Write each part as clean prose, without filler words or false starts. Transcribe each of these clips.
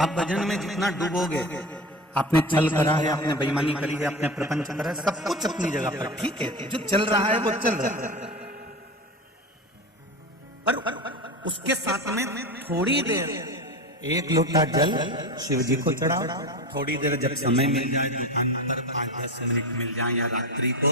आप भजन में जितना डूबोगे, आपने छल करा है, आपने बेईमानी करी है, आपने प्रपंच करा है, सब कुछ अपनी जगह पर ठीक है, जो चल रहा है वो चल रहा है, पर उसके साथ में थोड़ी देर एक लोटा जल शिव जी को चढ़ाओ, थोड़ी देर जब समय मिल जाए, दुकान पर 5-10 मिनट मिल जाए, या रात्रि को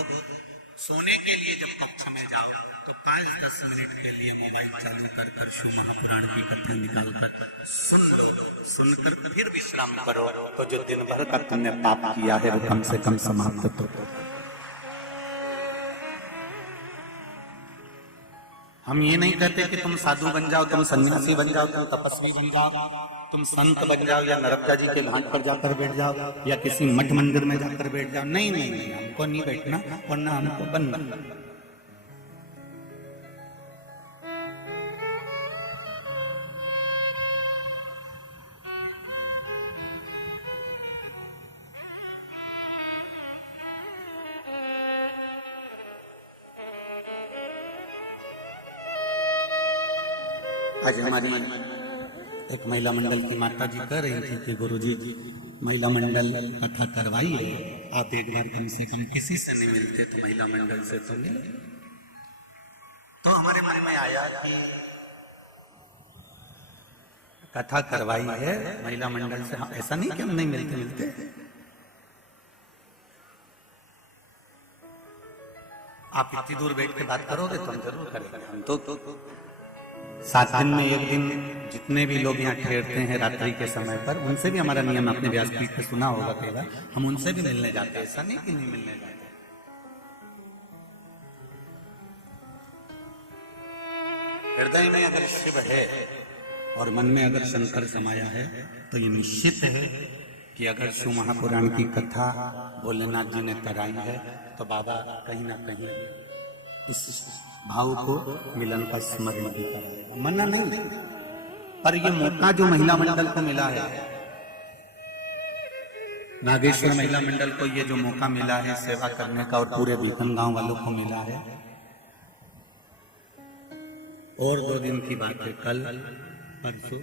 सोने के लिए जब कक्ष में जाओ तो 5-10 मिनट के लिए मोबाइल चालू कर कर शिव महापुराण की कथा निकाल कर सुन लो, सुनकर फिर विश्राम करो, तो जो दिन भर का तुमने पाप किया है वो कम से कम समाप्त हो। हम ये नहीं कहते कि तुम साधु बन जाओ, तुम सन्यासी बन जाओ, तुम तपस्वी बन जाओ, तुम संत बन जाओ, या नर्मदा जी के घाट पर जाकर बैठ जाओ, या किसी मठ मंदिर में जाकर बैठ जाओ। नहीं नहीं नहीं, हमको नहीं बैठना, वरना हमको बनना। आज हमारी एक महिला मंडल की माता जी कह रही थी कि गुरुजी महिला मंडल कथा करवाई है, आप एक बार कम से कम किसी से नहीं मिलते तो महिला मंडल से तो मिले। तो हमारे मन में आया कि कथा करवाई है महिला मंडल से, ऐसा नहीं कि हम नहीं मिलते मिलते, आप इतनी दूर बैठ के बात करोगे तो हम जरूर करेंगे। हम तो 7 दिन में एक दिन जितने भी लोग यहाँ ठहरते हैं रात्रि के समय पर, उनसे भी हमारा नियम आपने व्यासपीठ पे सुना होगा कई बार, हम उनसे भी मिलने जाते हैं, ऐसा नहीं कि नहीं मिलने जाते। हृदय में अगर शिव है और मन में अगर शंकर समाया है तो ये निश्चित है कि अगर शिव महापुराण की कथा भोलेनाथ जी ने कराई है तो बाबा कहीं ना कहीं उस भाव को मिलन का स्मरण भी कराएगा, मना नहीं। पर ये मौका जो महिला मंडल को मिला है, नागेश्वर महिला मंडल को ये जो मौका मिला है सेवा करने का, और पूरे भीखन गांव वालों को मिला है, और 2 दिन की बात है, कल परसों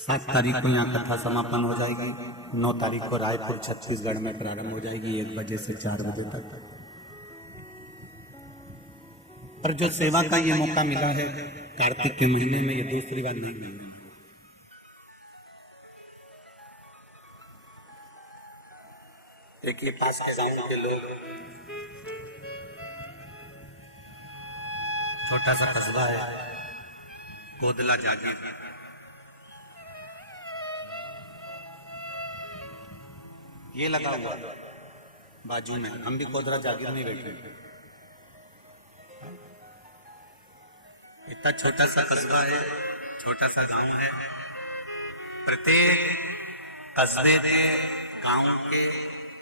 7 तारीख को यहाँ कथा समापन हो जाएगी, 9 तारीख को रायपुर छत्तीसगढ़ में प्रारंभ हो जाएगी 1 बजे से 4 बजे तक। पर जो सेवा का ये मौका मिला है कार्तिक के महीने में, ये दूसरी बार नहीं मिला। देखिए पास के गांव के लोग, छोटा सा कस्बा है कोदला जागीर, ये लगा हुआ बाजू में, हम भी कोदला जागीर में बैठे, इतना छोटा सा कस्बा है, छोटा सा गांव है, प्रत्येक कस्बे में गांव के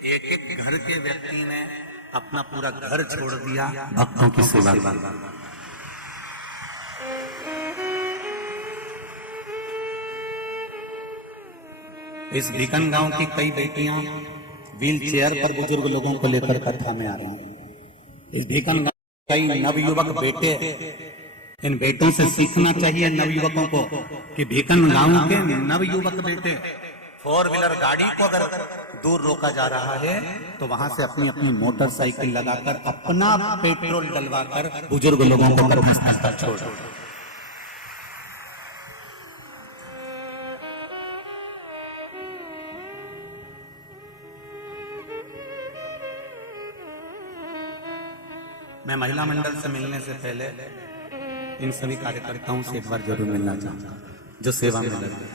एक एक घर के व्यक्ति ने अपना पूरा घर छोड़ दिया भक्तों की सेवा में। इस भीखन गांव की कई बेटियां व्हील चेयर पर बुजुर्ग लोगों को लेकर कथा में आ रही हैं। इस भीखन गांव कई नवयुवक बेटे, इन बेटों से सीखना चाहिए नवयुवकों को कि भीखन गांव के नवयुवक बेटे 4 व्हीलर गाड़ी को अगर दूर रोका जा रहा है तो वहां से अपनी अपनी मोटरसाइकिल लगाकर अपना पेट्रोल डलवाकर बुजुर्ग लोगों को कथा स्थल पर छोड़। मैं महिला मंडल से मिलने से पहले इन सभी कार्यकर्ताओं से एक बार जरूर मिलना चाहूंगा जो सेवा में लगे।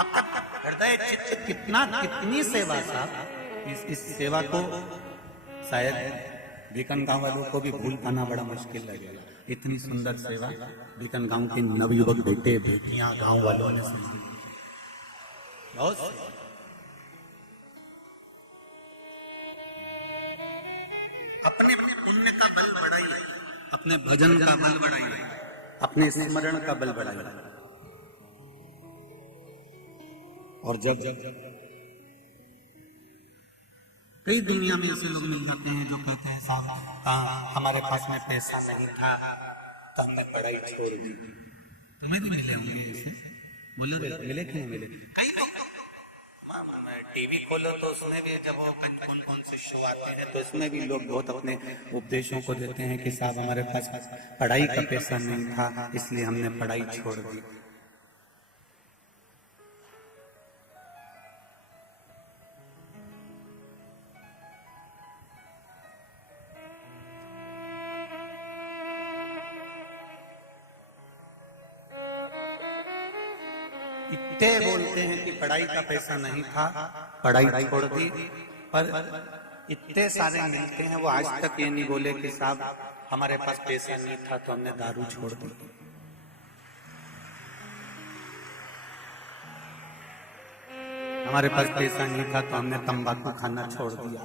आपका हृदय चित्त कितनी सेवा साहब, इस सेवा को शायद भीखन गांव वालों को भी भूल पाना बड़ा मुश्किल लगेगा। इतनी सुंदर सेवा भीखन गांव के नवयुवक बेटे बेटियां गांव वालों ने बहुत अपने पुण्य का बल बढ़ाइए, अपने भजन का बल बढ़ाइए, अपने स्मरण का बल बढ़ाइए। और जब कई दुनिया में ऐसे लोग मिल जाते हैं जो कहते हैं साहब हमारे पास में पैसा नहीं था, तो हमने पढ़ाई छोड़ दी। तुम्हें भी मिले होंगे ऐसे, बोलो मिले कि नहीं मिले? कई लोग टीवी खोलो तो उसमें भी जब वो कौन कौन से शो आते हैं तो इसमें भी लोग बहुत अपने उपदेशों को देते हैं कि साहब हमारे पास पढ़ाई का पैसा नहीं था इसलिए हमने पढ़ाई छोड़ दी। इतने बोलते हैं कि पढ़ाई का पैसा नहीं था, पढ़ाई छोड़ दी, पर इतने सारे मिलते हैं वो आज तक ये नहीं बोले कि साहब हमारे पास पैसा नहीं था तो हमने दारू छोड़ दी। हमारे पास पैसा नहीं था तो हमने तंबाकू खाना छोड़ दिया।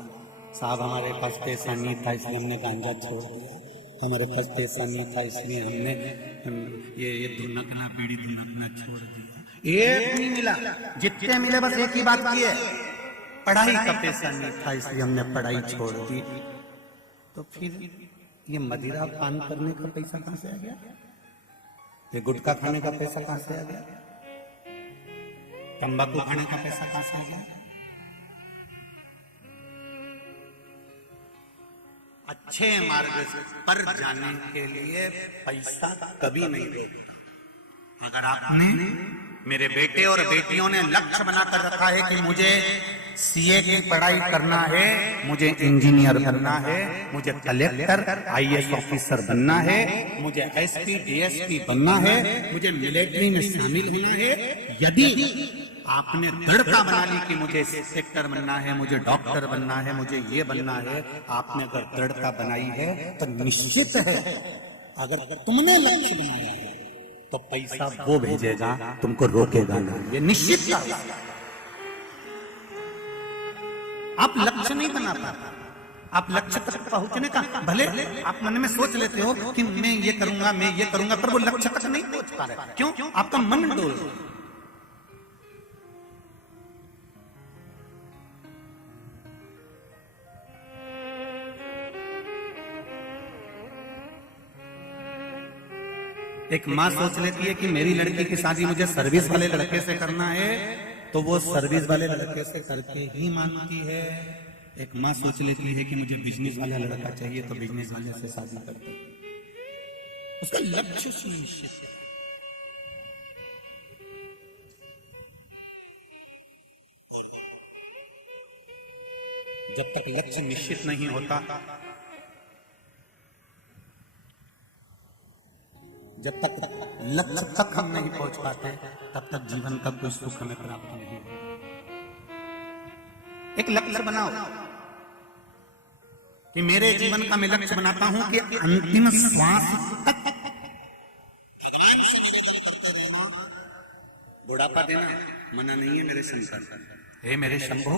साहब हमारे पास पैसा नहीं था इसलिए हमने गांजा छोड़ दिया। हमारे पास पैसा नहीं था इसलिए हमने ये धुनकना बीड़ी धुनकना छोड़ दिया। एक नहीं मिला, जितने मिले बस एक ही बात की है, पढ़ाई का पैसा नहीं था इसलिए हमने पढ़ाई छोड़ दी। तो फिर ये मदिरा पान करने का पैसा कहां से आ गया? ये गुटखा खाने का पैसा कहां से आ गया? तंबाकू खाने का पैसा कहां से आ गया? अच्छे मार्ग पर जाने के लिए पैसा कभी नहीं देगा। अगर आपने, मेरे बेटे और बेटियों ने लक्ष्य बनाकर रखा है कि मुझे सीए की पढ़ाई करना है, मुझे इंजीनियर बनना है, मुझे कलेक्टर आईएएस ऑफिसर बनना है, मुझे एसपी डीएसपी बनना है, मुझे मिलिट्री में शामिल होना है, यदि आपने दृढ़ता बना ली कि मुझे इंस्पेक्टर बनना है, मुझे डॉक्टर बनना है, मुझे ये बनना है, आपने अगर दृढ़ता बनाई है तो निश्चित है अगर तुमने लक्ष्य बनाया है तो पैसा वो भेजेगा, तुमको रोकेगा नहीं, ये निश्चित है। आप लक्ष्य नहीं बना पाते, आप लक्ष्य तक पहुंचने का भले आप मन में सोच लेते हो कि मैं ये करूंगा, पर वो लक्ष्य तक नहीं पहुंच पा रहे। क्यों? आपका मन डोल रहा है। एक माँ सोच लेती है कि मेरी लड़की की शादी मुझे सर्विस वाले लड़के से करना है तो वो सर्विस वाले लड़के से करके ही मानती है। एक माँ सोच लेती है कि मुझे बिजनेस वाला लड़का चाहिए तो बिजनेस वाले से शादी करती है। उसका लक्ष्य सुनिश्चित है। जब तक लक्ष्य निश्चित नहीं होता, जब तक लक्ष्य तक हम नहीं पहुंच पाते तब तक जीवन का कोई सुख हमें प्राप्त नहीं होगा। एक लक्ष्य बनाओ कि मेरे जीवन का मैं लक्ष्य बनाता हूं कि अंतिम श्वास तक भगवान से निवेदन करते रहना। बुढ़ापा देना मना नहीं है मेरे शंकर, हे मेरे शंभो,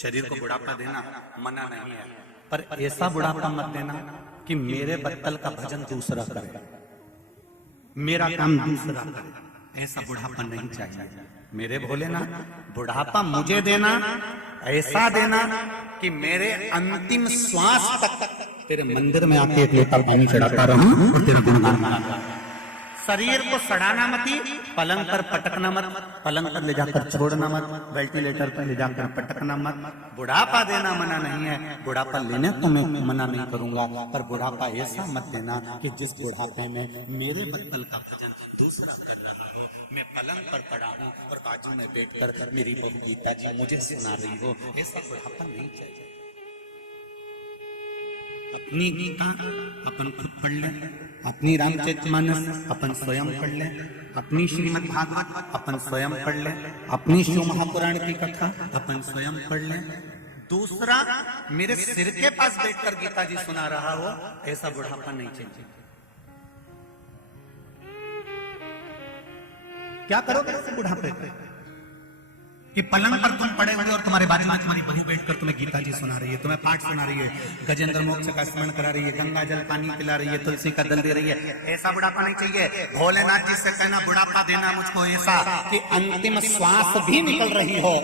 शरीर को बुढ़ापा देना मना नहीं है, पर ऐसा बुढ़ापा मत देना कि मेरे बत्तल का भजन दूसरा करे, मेरा काम दूसरा करे। ऐसा बुढ़ापा नहीं चाहिए मेरे भोलेनाथ। बुढ़ापा मुझे देना, ऐसा देना कि मेरे अंतिम श्वास तक तेरे मंदिर में आके एक लोटा पानी चढ़ाता रहूं और तेरे गुणगान गाता रहूं। शरीर को सड़ाना मत, पलंग पर पटकना मत, पलंग पर ले जाकर छोड़ना मत, वेंटिलेटर पर ले जाकर पटकना मत। बुढ़ापा देना मना नहीं है, बुढ़ापा लेने को मैं मना नहीं करूंगा, पर बुढ़ापा ऐसा मत देना कि जिस बुढ़ापे में मेरे बत्तल का भजन दूसरा कर रहा हो, मैं पलंग पर पड़ा हूं और बाजू में बैठकर मेरी बहू गीता जी मुझे सुना रही हो। ऐसा बुढ़ापा नहीं चाहिए। अपनी गीता अपन खुद पढ़ लें, अपनी रामचरितमानस अपन स्वयं पढ़ लें, अपनी श्रीमद् भागवत अपन स्वयं पढ़ लें, अपनी शिव महापुराण की कथा अपन स्वयं पढ़ लें। दूसरा मेरे सिर के पास बैठकर गीता जी सुना रहा हो, ऐसा बुढ़ापा नहीं चाहिए। क्या करोगे ऐसे बुढ़ापे पे कि पलंग पर तुम पड़े हुए और तुम्हारे बारे में तुम्हारी बहू बैठकर तुम्हें गीता जी सुना रही है, तुम्हें पाठ सुना रही है, गजेंद्र मोक्ष का स्मरण करा रही है, गंगा जल पानी पिला रही है, तुलसी का दल दे रही है। ऐसा बुढ़ापा नहीं चाहिए। भोलेनाथ जी से कहना बुढ़ापा देना मुझको ऐसा कि अंतिम श्वास भी निकल रही हो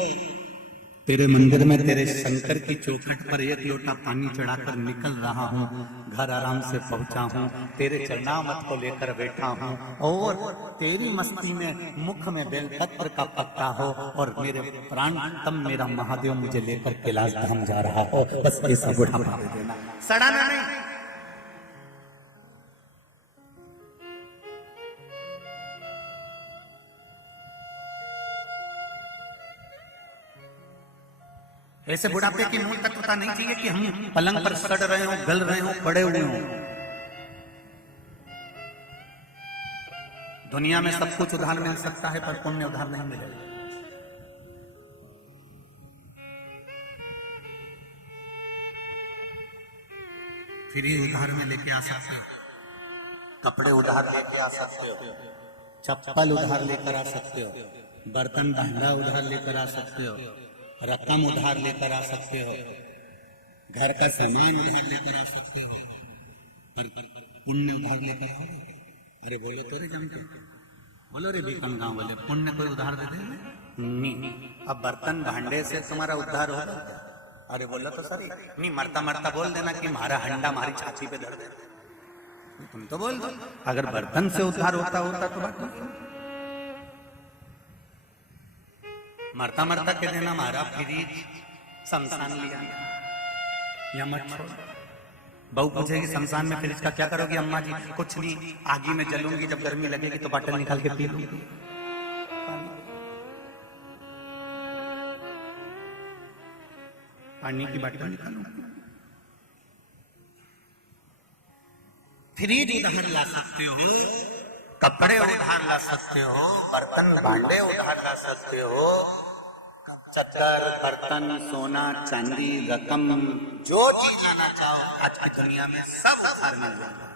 तेरे मंदिर में तेरे शंकर की चौखट पर एक लोटा पानी चढ़ाकर निकल रहा हूँ, घर आराम से पहुंचा हूँ, तेरे चरणामत को लेकर बैठा हूँ और तेरी मस्ती में मुख में बेलपत्र का पत्ता हो और मेरे प्राणतम मेरा महादेव मुझे लेकर कैलाश धाम जा रहा हो। बस ऐसा बुढ़ापा दे देना, सड़ाना नहीं। ऐसे बुढ़ापे की मूल तत्वता नहीं चाहिए कि हम पलंग पर सड़ रहे हो, गल रहे हो, पड़े हुए हो। दुनिया में सब कुछ उधार मिल सकता है पर पुण्य उधार नहीं मिलेगा। फ्री उधार में लेके आ सकते हो, कपड़े उधार लेके आ सकते हो, चप्पल उधार लेकर आ सकते हो, बर्तन भांडा उधार लेकर आ सकते हो, रकम उधार लेकर आ सकते हो, घर का सामान उधार लेकर आ सकते हो, पर पुण्य उधार लेकर आओगे? अरे बोलो तो रे जमके, बोलो रे बीकन गांव वाले, पुण्य कोई उधार दे दे नहीं। अब बर्तन भांडे से तुम्हारा उद्धार होगा? अरे बोलो तो सर नहीं, मरता मरता बोल देना कि हमारा हंडा हमारी छाती पे धर दे, तुम तो बोल दो। अगर बर्तन से उद्धार होता तो बात नहीं। मरता मरता कह देना हमारा फ्रिज शमशान लिया या मत छोड़। बहू पूछेगी शमशान में फ्रिज का क्या करोगी? अम्मा जी कुछ नहीं, आगी में जलूंगी, जब गर्मी लगेगी तो बॉटल निकाल के पी लूंगी। पानी की बॉटल निकालूंगी। फ्रिज उधार ला सकते हो, कपड़े उधार ला सकते हो, बर्तन भांडे उधार ला सकते हो, चक्कर बर्तन सोना चांदी रकम जो चीज लाना चाहो आज की दुनिया में सब उधार मिल जाएगा।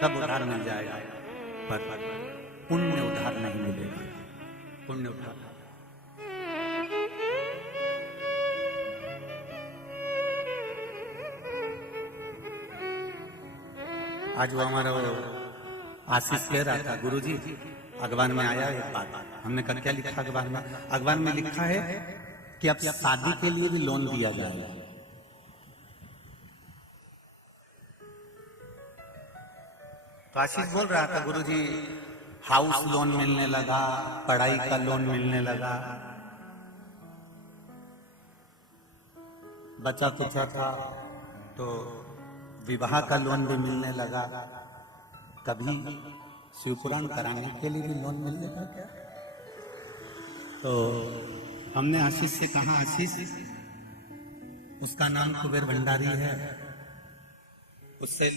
सब उधार मिल जाएगा पर पुण्य उधार नहीं मिलेगा। पुण्य उधार आज वो हमारा आशीष कह रहा था, गुरुजी अखबार में आया एक बात। हमने कहा क्या लिखा अखबार में? अखबार में लिखा है कि अब शादी के लिए भी लोन दिया जाएगा। तो आशीष बोल रहा था गुरुजी हाउस लोन मिलने लगा, पढ़ाई का लोन मिलने लगा, बचा कुचा था तो विवाह का लोन भी मिलने लगा, कभी शिवपुराण कराने के लिए भी लोन मिलने लगा क्या? तो हमने आशीष से कहा, आशीष उसका नाम कुबेर भंडारी है, उससे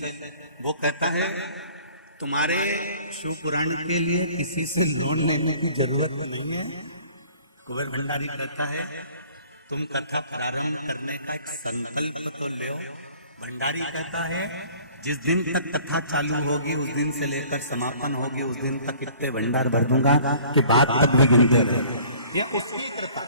वो कहता है तुम्हारे शिवपुराण के लिए किसी से लोन लेने की जरूरत नहीं है। कुबेर भंडारी कहता है तुम कथा प्रारंभ करने का एक संकल्प तो ले। भंडारी कहता है जिस दिन तक कथा चालू होगी उस दिन से लेकर समापन होगी उस दिन तक इतने भंडार भर दूंगा कि बात तक भी गिनते रहो। ये उसकी कृपा।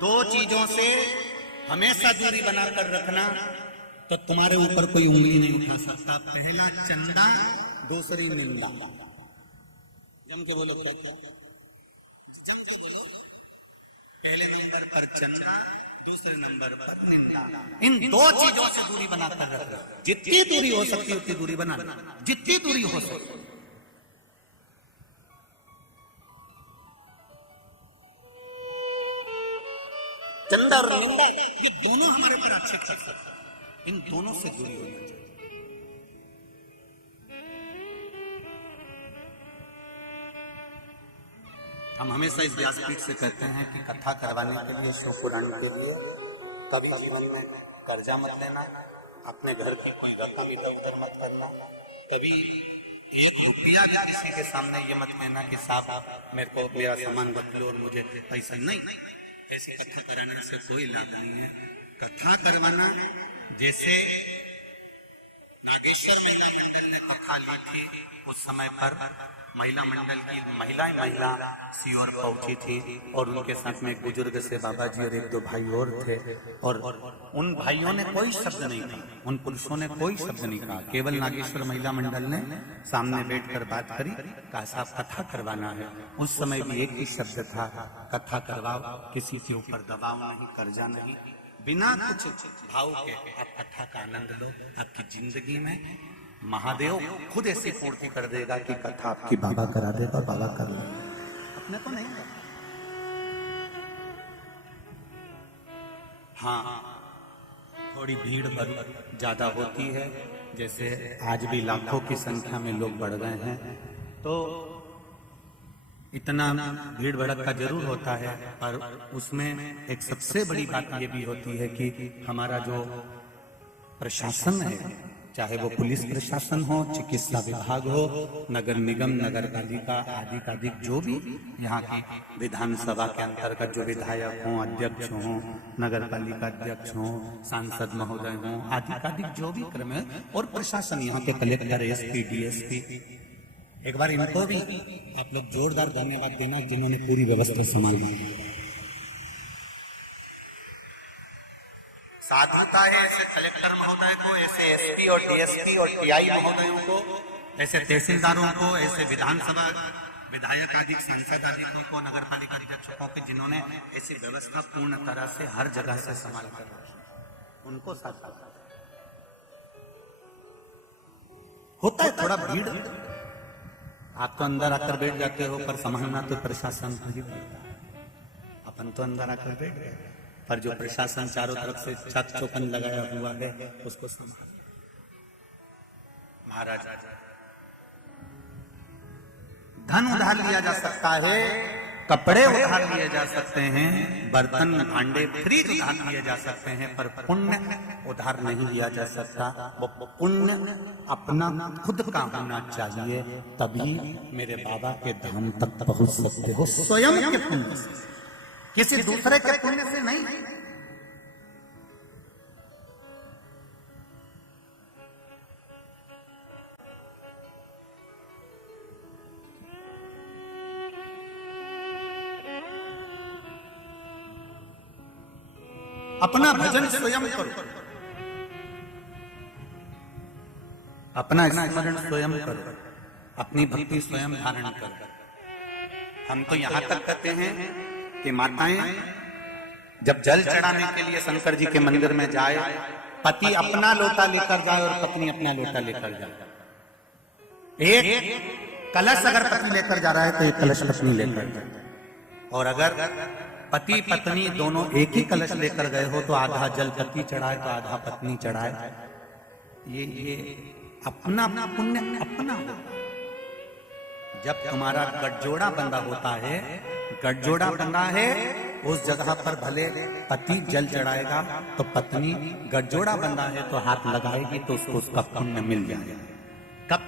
दो चीजों से हमेशा दूरी बनाकर रखना तो तुम्हारे ऊपर कोई उंगली नहीं उठा सकता। पहला चंदा, दूसरी निंदा। जम के बोलो क्या क्या? पहले नंबर पर चंदा, दूसरे नंबर पर निंदा। इन दो चीजों से दूरी बनाकर रखना। जितनी दूरी हो सकती है उतनी दूरी बनाना, जितनी दूरी हो सकती। चंदा और निंदा ये दोनों हमारे पर अच्छे कर सकते हैं। इन दोनों से दूरी होनी चाहिए। हम हमेशा इस व्यासपीठ से कहते हैं कि कथा करवाने के लिए, शिवपुराण के लिए कभी जीवन में कर्जा मत लेना, अपने घर की कोई रकम इधर उधर मत करना, कभी एक रुपया भी किसी के सामने ये मत कहना कि साहब मेरे को मेरा सामान बदलो और मुझे पैसा नहीं। ऐसे कथा कराने से कोई लाभ नहीं है। कथा करवाना जैसे नागेश्वर महिला मंडल ने कथा ली थी, उस समय पर महिला मंडल की महिला सीओर पहुंची थी और उनके साथ में एक बुजुर्ग से बाबा जी और एक दो भाई और थे, और उन भाइयों ने कोई शब्द नहीं कहा, उन पुरुषों ने कोई शब्द नहीं कहा, केवल नागेश्वर महिला मंडल ने सामने बैठकर बात करी, कहा साहब कथा करवाना है। उस समय भी एक ही शब्द था, कथा करवाओ, किसी के ऊपर दबाव नहीं, कर्जा नहीं, बिना कुछ भाव के आप कथा का आनंद लो। आपकी जिंदगी में महादेव खुद ऐसी पूर्ति कर देगा कि कथा आपकी बाबा करा देगा, बाबा कर लेगा, अपने को नहीं। हाँ, थोड़ी भीड़ ज्यादा होती है, जैसे आज भी लाखों की संख्या में लोग बढ़ गए हैं, तो इतना भीड़ भड़क का जरूर होता है, पर उसमें एक सबसे बड़ी बात ये भी होती है कि हमारा जो प्रशासन है, चाहे वो पुलिस प्रशासन हो, चिकित्सा विभाग हो, नगर निगम, नगर पालिका आदि का अधिक जो भी यहाँ की विधानसभा के अंतर्गत जो विधायक हों, अध्यक्ष हों, नगर पालिका अध्यक्ष हों, सांसद महोदय हों, आदि का अधिक जो भी क्रम है, और प्रशासन यहाँ के कलेक्टर, एसपी, डीएसपी, एक बार इनको भी आप लोग जोरदार धन्यवाद देना जिन्होंने पूरी व्यवस्था संभाली। साधुता है ऐसे कलेक्टर महोदय को, ऐसे एसपी और डीएसपी और टीआई महोदयों को, ऐसे तहसीलदारों को, ऐसे विधानसभा विधायक आदि, सांसद आदि को, नगर पालिका अध्यक्षों को, जिन्होंने ऐसी व्यवस्था पूर्ण तरह से हर जगह से संभाल कर रखी, उनको साधुता होता है। थोड़ा भीड़ आप तो अंदर आकर बैठ जाते हो, पर संभालना तो प्रशासन ही पड़ता है। अपन तो अंदर आकर बैठ गए, पर जो प्रशासन चारों तरफ से छत चौकन लगाया हुआ है उसको संभाल। महाराज, धन उधार लिया जा सकता है, कपड़े उधार लिए जा सकते हैं, बर्तन भांडे फ्रीज उधार लिए जा सकते हैं, पर पुण्य उधार नहीं लिया जा सकता। वो पुण्य अपना खुद का होना चाहिए, तभी मेरे बाबा के धाम तक पहुंच सकते हो, स्वयं के पुण्य से, किसी दूसरे के पुण्य से नहीं। अपना भजन स्वयं करो, अपना स्मरण स्वयं करो, अपनी भक्ति स्वयं धारण करो। हम तो यहां तक कहते हैं कि माताएं जब जल चढ़ाने के लिए शंकर जी के मंदिर में जाए, पति अपना लोटा लेकर जाए और पत्नी अपना लोटा लेकर जाए। एक कलश अगर पति लेकर जा रहा है तो एक कलश पत्नी लेकर जाए, और अगर पति पत्नी दोनों एक ही कलश लेकर गए हो तो आधा जल पति चढ़ाए तो आधा पत्नी चढ़ाए। ये अपना अपना पुण्य अपना होता है। जब तुम्हारा गठजोड़ा बंधा होता है, गठजोड़ा बंधा है, उस जगह पर भले पति जल चढ़ाएगा तो पत्नी, गठजोड़ा बंधा है तो हाथ लगाएगी तो उसको उसका पुण्य मिल जाएगा। कब?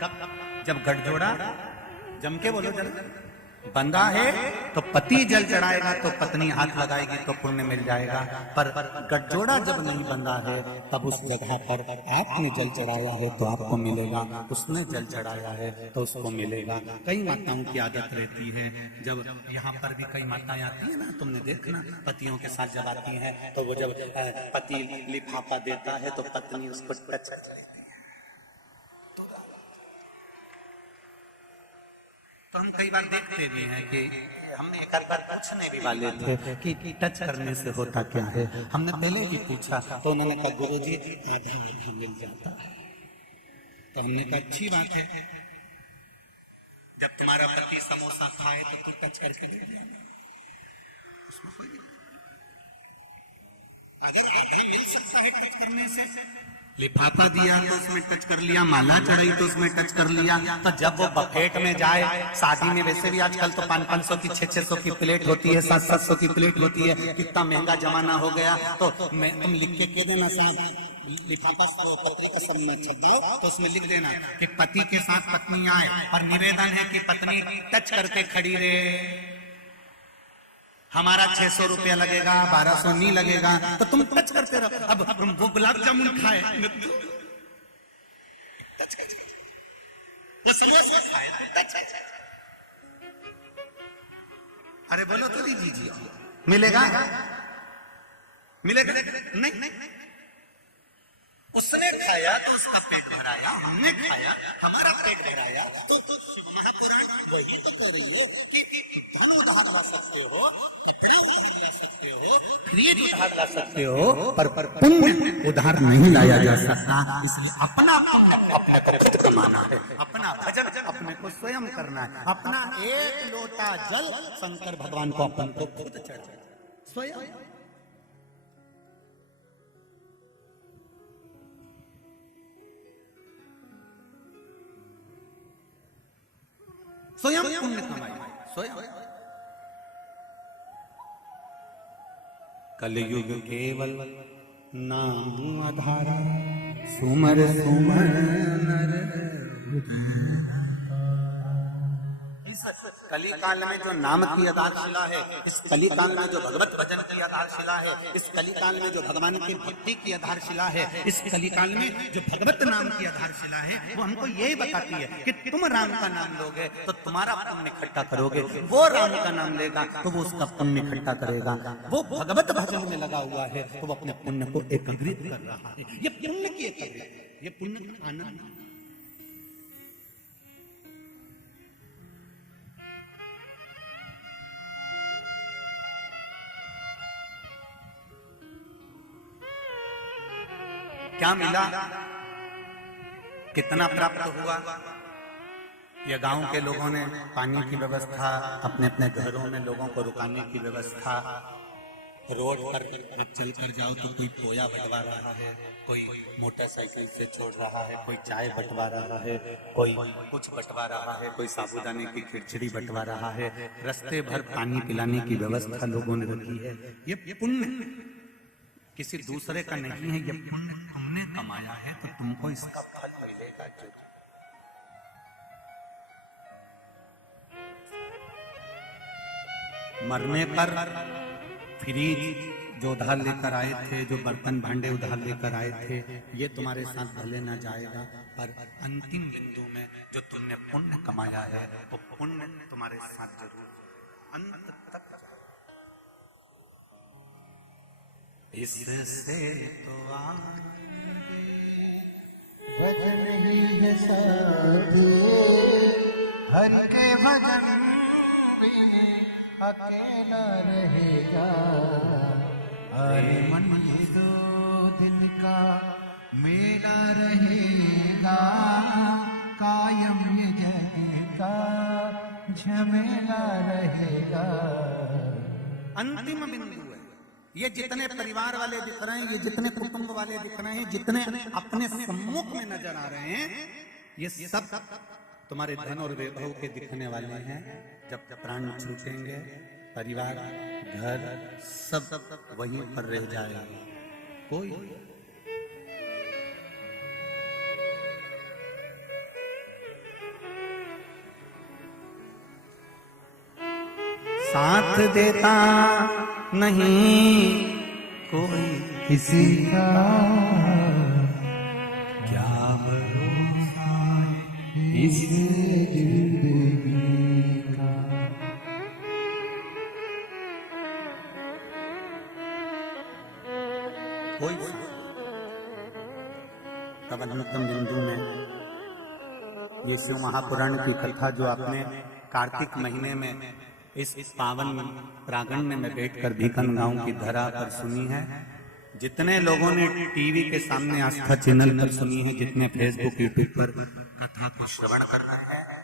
जब गठजोड़ा जम के बोलो जरा, बंधा है तो पति जल चढ़ाएगा तो पत्नी हाथ लगाएगी तो पुण्य मिल जाएगा। पर गठजोड़ा जब नहीं बंधा है तब उस जगह पर आपने जल चढ़ाया है तो आपको मिलेगा, उसने जल चढ़ाया है तो उसको मिलेगा। कई माताओं की आदत रहती है, जब यहाँ पर भी कई माताएं आती है ना, तुमने देखना पतियों के साथ जब आती है तो वो जब पति लिफाफा देता है तो पत्नी उसको टच कर लेती है। तो हम कई बार देखते भी हैं कि हमने एक बार पूछने भी वाले थे कि टच करने से होता क्या है। हमने पहले ही पूछा तो उन्होंने कहा गुरुजी आधा आधा मिल जाता है। तो हमने कहा अच्छी बात है, जब तुम्हारा पति समोसा खाए तो टच करके दे देना, अगर आधा मिल सकता है टच करने से। लिफाफा दिया तो उसमें टच कर लिया, माला चढ़ाई तो उसमें टच कर लिया। तो जब वो बफेट में जाए, शादी में वैसे भी आजकल तो 500 की 600 की प्लेट होती है, 700 की प्लेट होती है, कितना महंगा जमाना हो गया। तो तुम लिख के कह देना साहब लिफाफा को पत्रिका सब में छपाओ तो उसमें लिख देना कि पति के साथ पत्नी आए और निवेदन है कि पत्नी टच करके खड़ी रहे। हमारा 600 रुपया लगेगा, 1200 नहीं लगेगा, तो तुम टच करते रहो। अब हम वो गुलाब जामुन खाए, टच कर, वो समोसा खाए, टच कर। अरे बोलो तो दीजिए, मिलेगा मिलेगा नहीं। उसने खाया तो उसका पेट भराया, हमने खाया हमारा पेट भराया। तो महापुराण वही तो कह रही है कि धन उधार ला सकते हो, क्रिएट उधार ला सकते हो, पर पुण्य उधार नहीं लाया जा सकता। इसलिए अपना अपने को खुद कमाना है, अपना भजन अपने को स्वयं करना है। अपना एक लोटा जल शंकर भगवान को अपन को खुद चढ़ाना स्वयं। स्वयं पुण्य कमाए, स्वयं। कलयुग केवल नाम आधारा, सुमर सुमर नर हृदय। कली काल में जो नाम की आधारशिला है, इस कली काल में जो भगवत भजन की आधारशिला है, इस कली काल में जो भगवान की भक्ति की आधारशिला है, इस कली काल में जो भगवत नाम की आधारशिला है, वो हमको यही बताती है कि तुम राम का नाम लोगे तो तुम्हारा पुण्य इकट्ठा करोगे, वो राम का नाम लेगा तो वो उसका पुण्य इकट्ठा करेगा। वो भगवत भजन में लगा हुआ है तो वो अपने पुण्य को एकत्रित कर रहा है। ये पुण्य की एकत्रित, ये पुण्य का आनंद। क्या मिला, कितना प्राप्त हुआ? या गांव के लोगों ने पानी की व्यवस्था, अपने अपने घरों में लोगों को रुकाने की व्यवस्था, रोड पर आप चल कर जाओ तो कोई पोया बंटवा रहा है, कोई मोटरसाइकिल से छोड़ रहा है, कोई चाय बंटवा रहा है, कोई कुछ बंटवा रहा है, कोई साबूदाने की खिचड़ी बंटवा रहा है। रास्ते भर पानी पिलाने की व्यवस्था लोगों ने रखी है। ये पुण्य किसी दूसरे का नहीं है, ये पुण्य तुमने कमाया है तो तुमको इसका फल मिलेगा। मरने पर फ्रिज जो उधार लेकर आए थे, जो बर्तन भांडे उधार लेकर आए थे, ये तुम्हारे साथ भले ना जाएगा, पर अंतिम बिंदु में जो तुमने पुण्य कमाया है वो पुण्य तुम्हारे साथ जरूर अंत तक जाएगा। इससे तो भजन ही है साधु, हरि के भजन में अकेला रहेगा। अरे मन ये 2 दिन का मेला रहेगा, कायम ये जग का झमेला रहेगा। अंतिम बिंदु है। ये जितने परिवार वाले दिख रहे हैं, ये जितने कुटुंब वाले दिख रहे हैं, जितने अपने सम्मुख में नजर आ रहे हैं, ये सब तुम्हारे धन और वैभव के दिखने वाले हैं। जब प्राण छूटेंगे, परिवार घर सब वहीं पर रह जाएगा। कोई साथ देता नहीं कोई किसी का, क्या भरोसा इस जिंदगी का। कोई तब अंतिम बिंदु में ये शिव महापुराण की कथा जो आपने कार्तिक महीने में इस पावन प्रांगण में बैठकर भीकन गांव की धरा पर सुनी है, जितने लोगों ने टीवी के सामने आस्था चैनल पर सुनी है, जितने फेसबुक यूट्यूब पर कथा को श्रवण कर रहे हैं,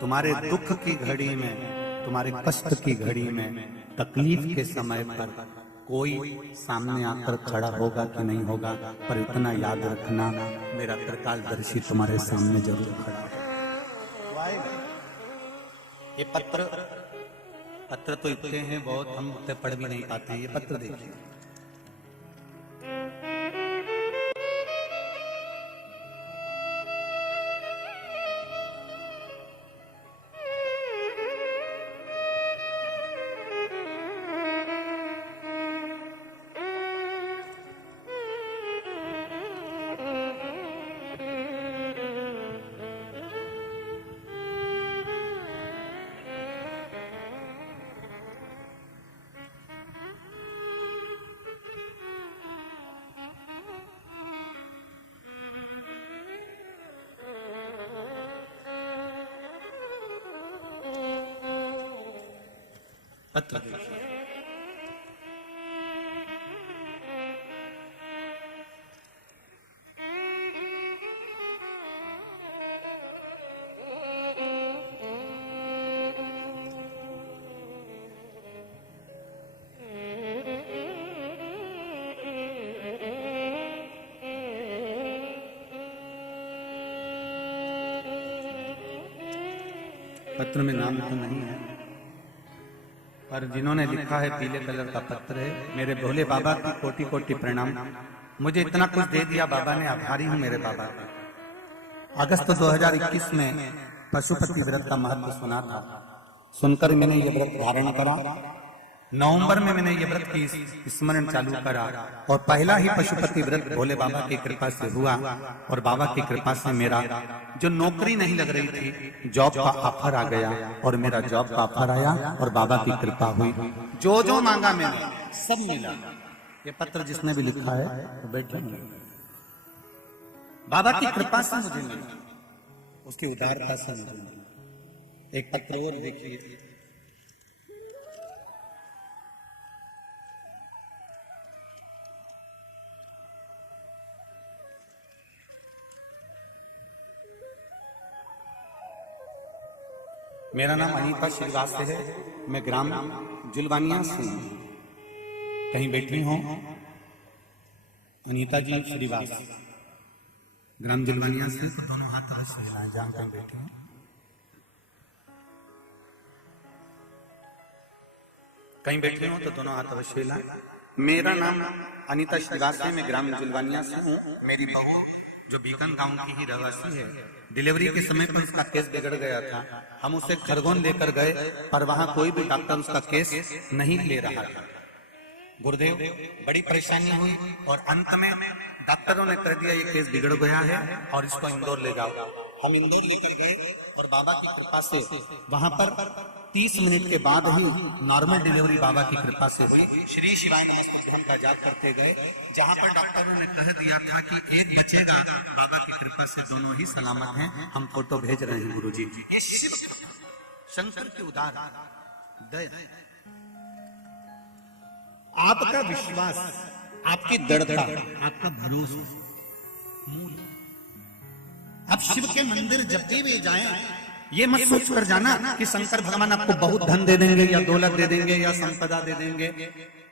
तुम्हारे दुख की घड़ी में, तुम्हारे कष्ट की घड़ी में, तकलीफ के समय पर कोई सामने आकर खड़ा होगा कि नहीं होगा, पर इतना याद रखना, मेरा त्रिकालदर्शी तुम्हारे सामने जरूर खड़ा है। ये पत्र तो इतने हैं बहुत, हम उतने पढ़ भी नहीं पाते हैं। ये पत्र देखिए, पत्र देखिए। पत्र में नाम तो नहीं है, पर जिन्होंने लिखा है पीले कलर का पत्र है। मेरे भोले बाबा की कोटि कोटि प्रणाम। मुझे इतना कुछ दे दिया बाबा ने, आभारी हूं मेरे बाबा का। अगस्त 2021 में पशुपति व्रत का महत्व सुना था, सुनकर मैंने ये व्रत धारण करा। नवंबर में मैंने ये व्रत की स्मरण चालू करा और पहला ही पशुपति व्रत भोले बाबा की कृपा से हुआ। और बाबा की कृपा से मेरा जो नौकरी नहीं लग रही थी, जॉब का ऑफर आ गया और मेरा जॉब का ऑफर आया और बाबा की कृपा हुई। जो जो मांगा मैंने सब मिला। ये पत्र जिसने भी लिखा है वो बैठे बाबा की कृपा से मुझे मिला, उसकी उदारता से मुझे मिला। एक पत्र और देखिए। मेरा नाम अनीता श्रीवास्तव है, मैं ग्राम जुलवानिया से हूं। कहीं बैठी हो अनीता जी श्रीवास्तव, ग्राम जुलवानिया से, तो दोनों हाथ अवश्य हिलाएं जहां कहीं बैठे हो। कहीं बैठे हो तो दोनों हाथ अवश्य हिलाएं। मेरा नाम अनीता श्रीवास्तव, मैं ग्राम जुलवानिया से हूँ। मेरी बहू जो बीकन गांव की ही रहवासी है, डिलीवरी के समय पर उसका केस बिगड़ गया था। हम उसे खरगोन लेकर गए, पर वहां कोई भी डॉक्टर उसका केस नहीं ले रहा था। गुरुदेव, बड़ी परेशानी हुई और अंत में डॉक्टरों ने कह दिया ये केस बिगड़ गया है और इसको इंदौर ले जाओ। हम इंदौर लेकर गए और बाबा की कृपा से वहां पर 30 मिनट के बाद ही नॉर्मल डिलीवरी बाबा की कृपा से हुई। श्री शिवाय नमस्तुभ्यम का जाप करते गए, जहां पर डॉक्टरों ने कह दिया था कि एक बचेगा। बाबा की कृपा से दोनों ही सलामत हैं। हम फोटो भेज रहे हैं गुरुजी। ये शिव शंकर की उदार दया, आपका विश्वास, आपकी दृढ़ता, आपका भरोसा मूल। अब शिव के मंदिर जब भी जाएं, ये मत सोच कर जाना कि शंकर भगवान आपको बहुत धन दे देंगे या दौलत दे देंगे या संपदा दे देंगे।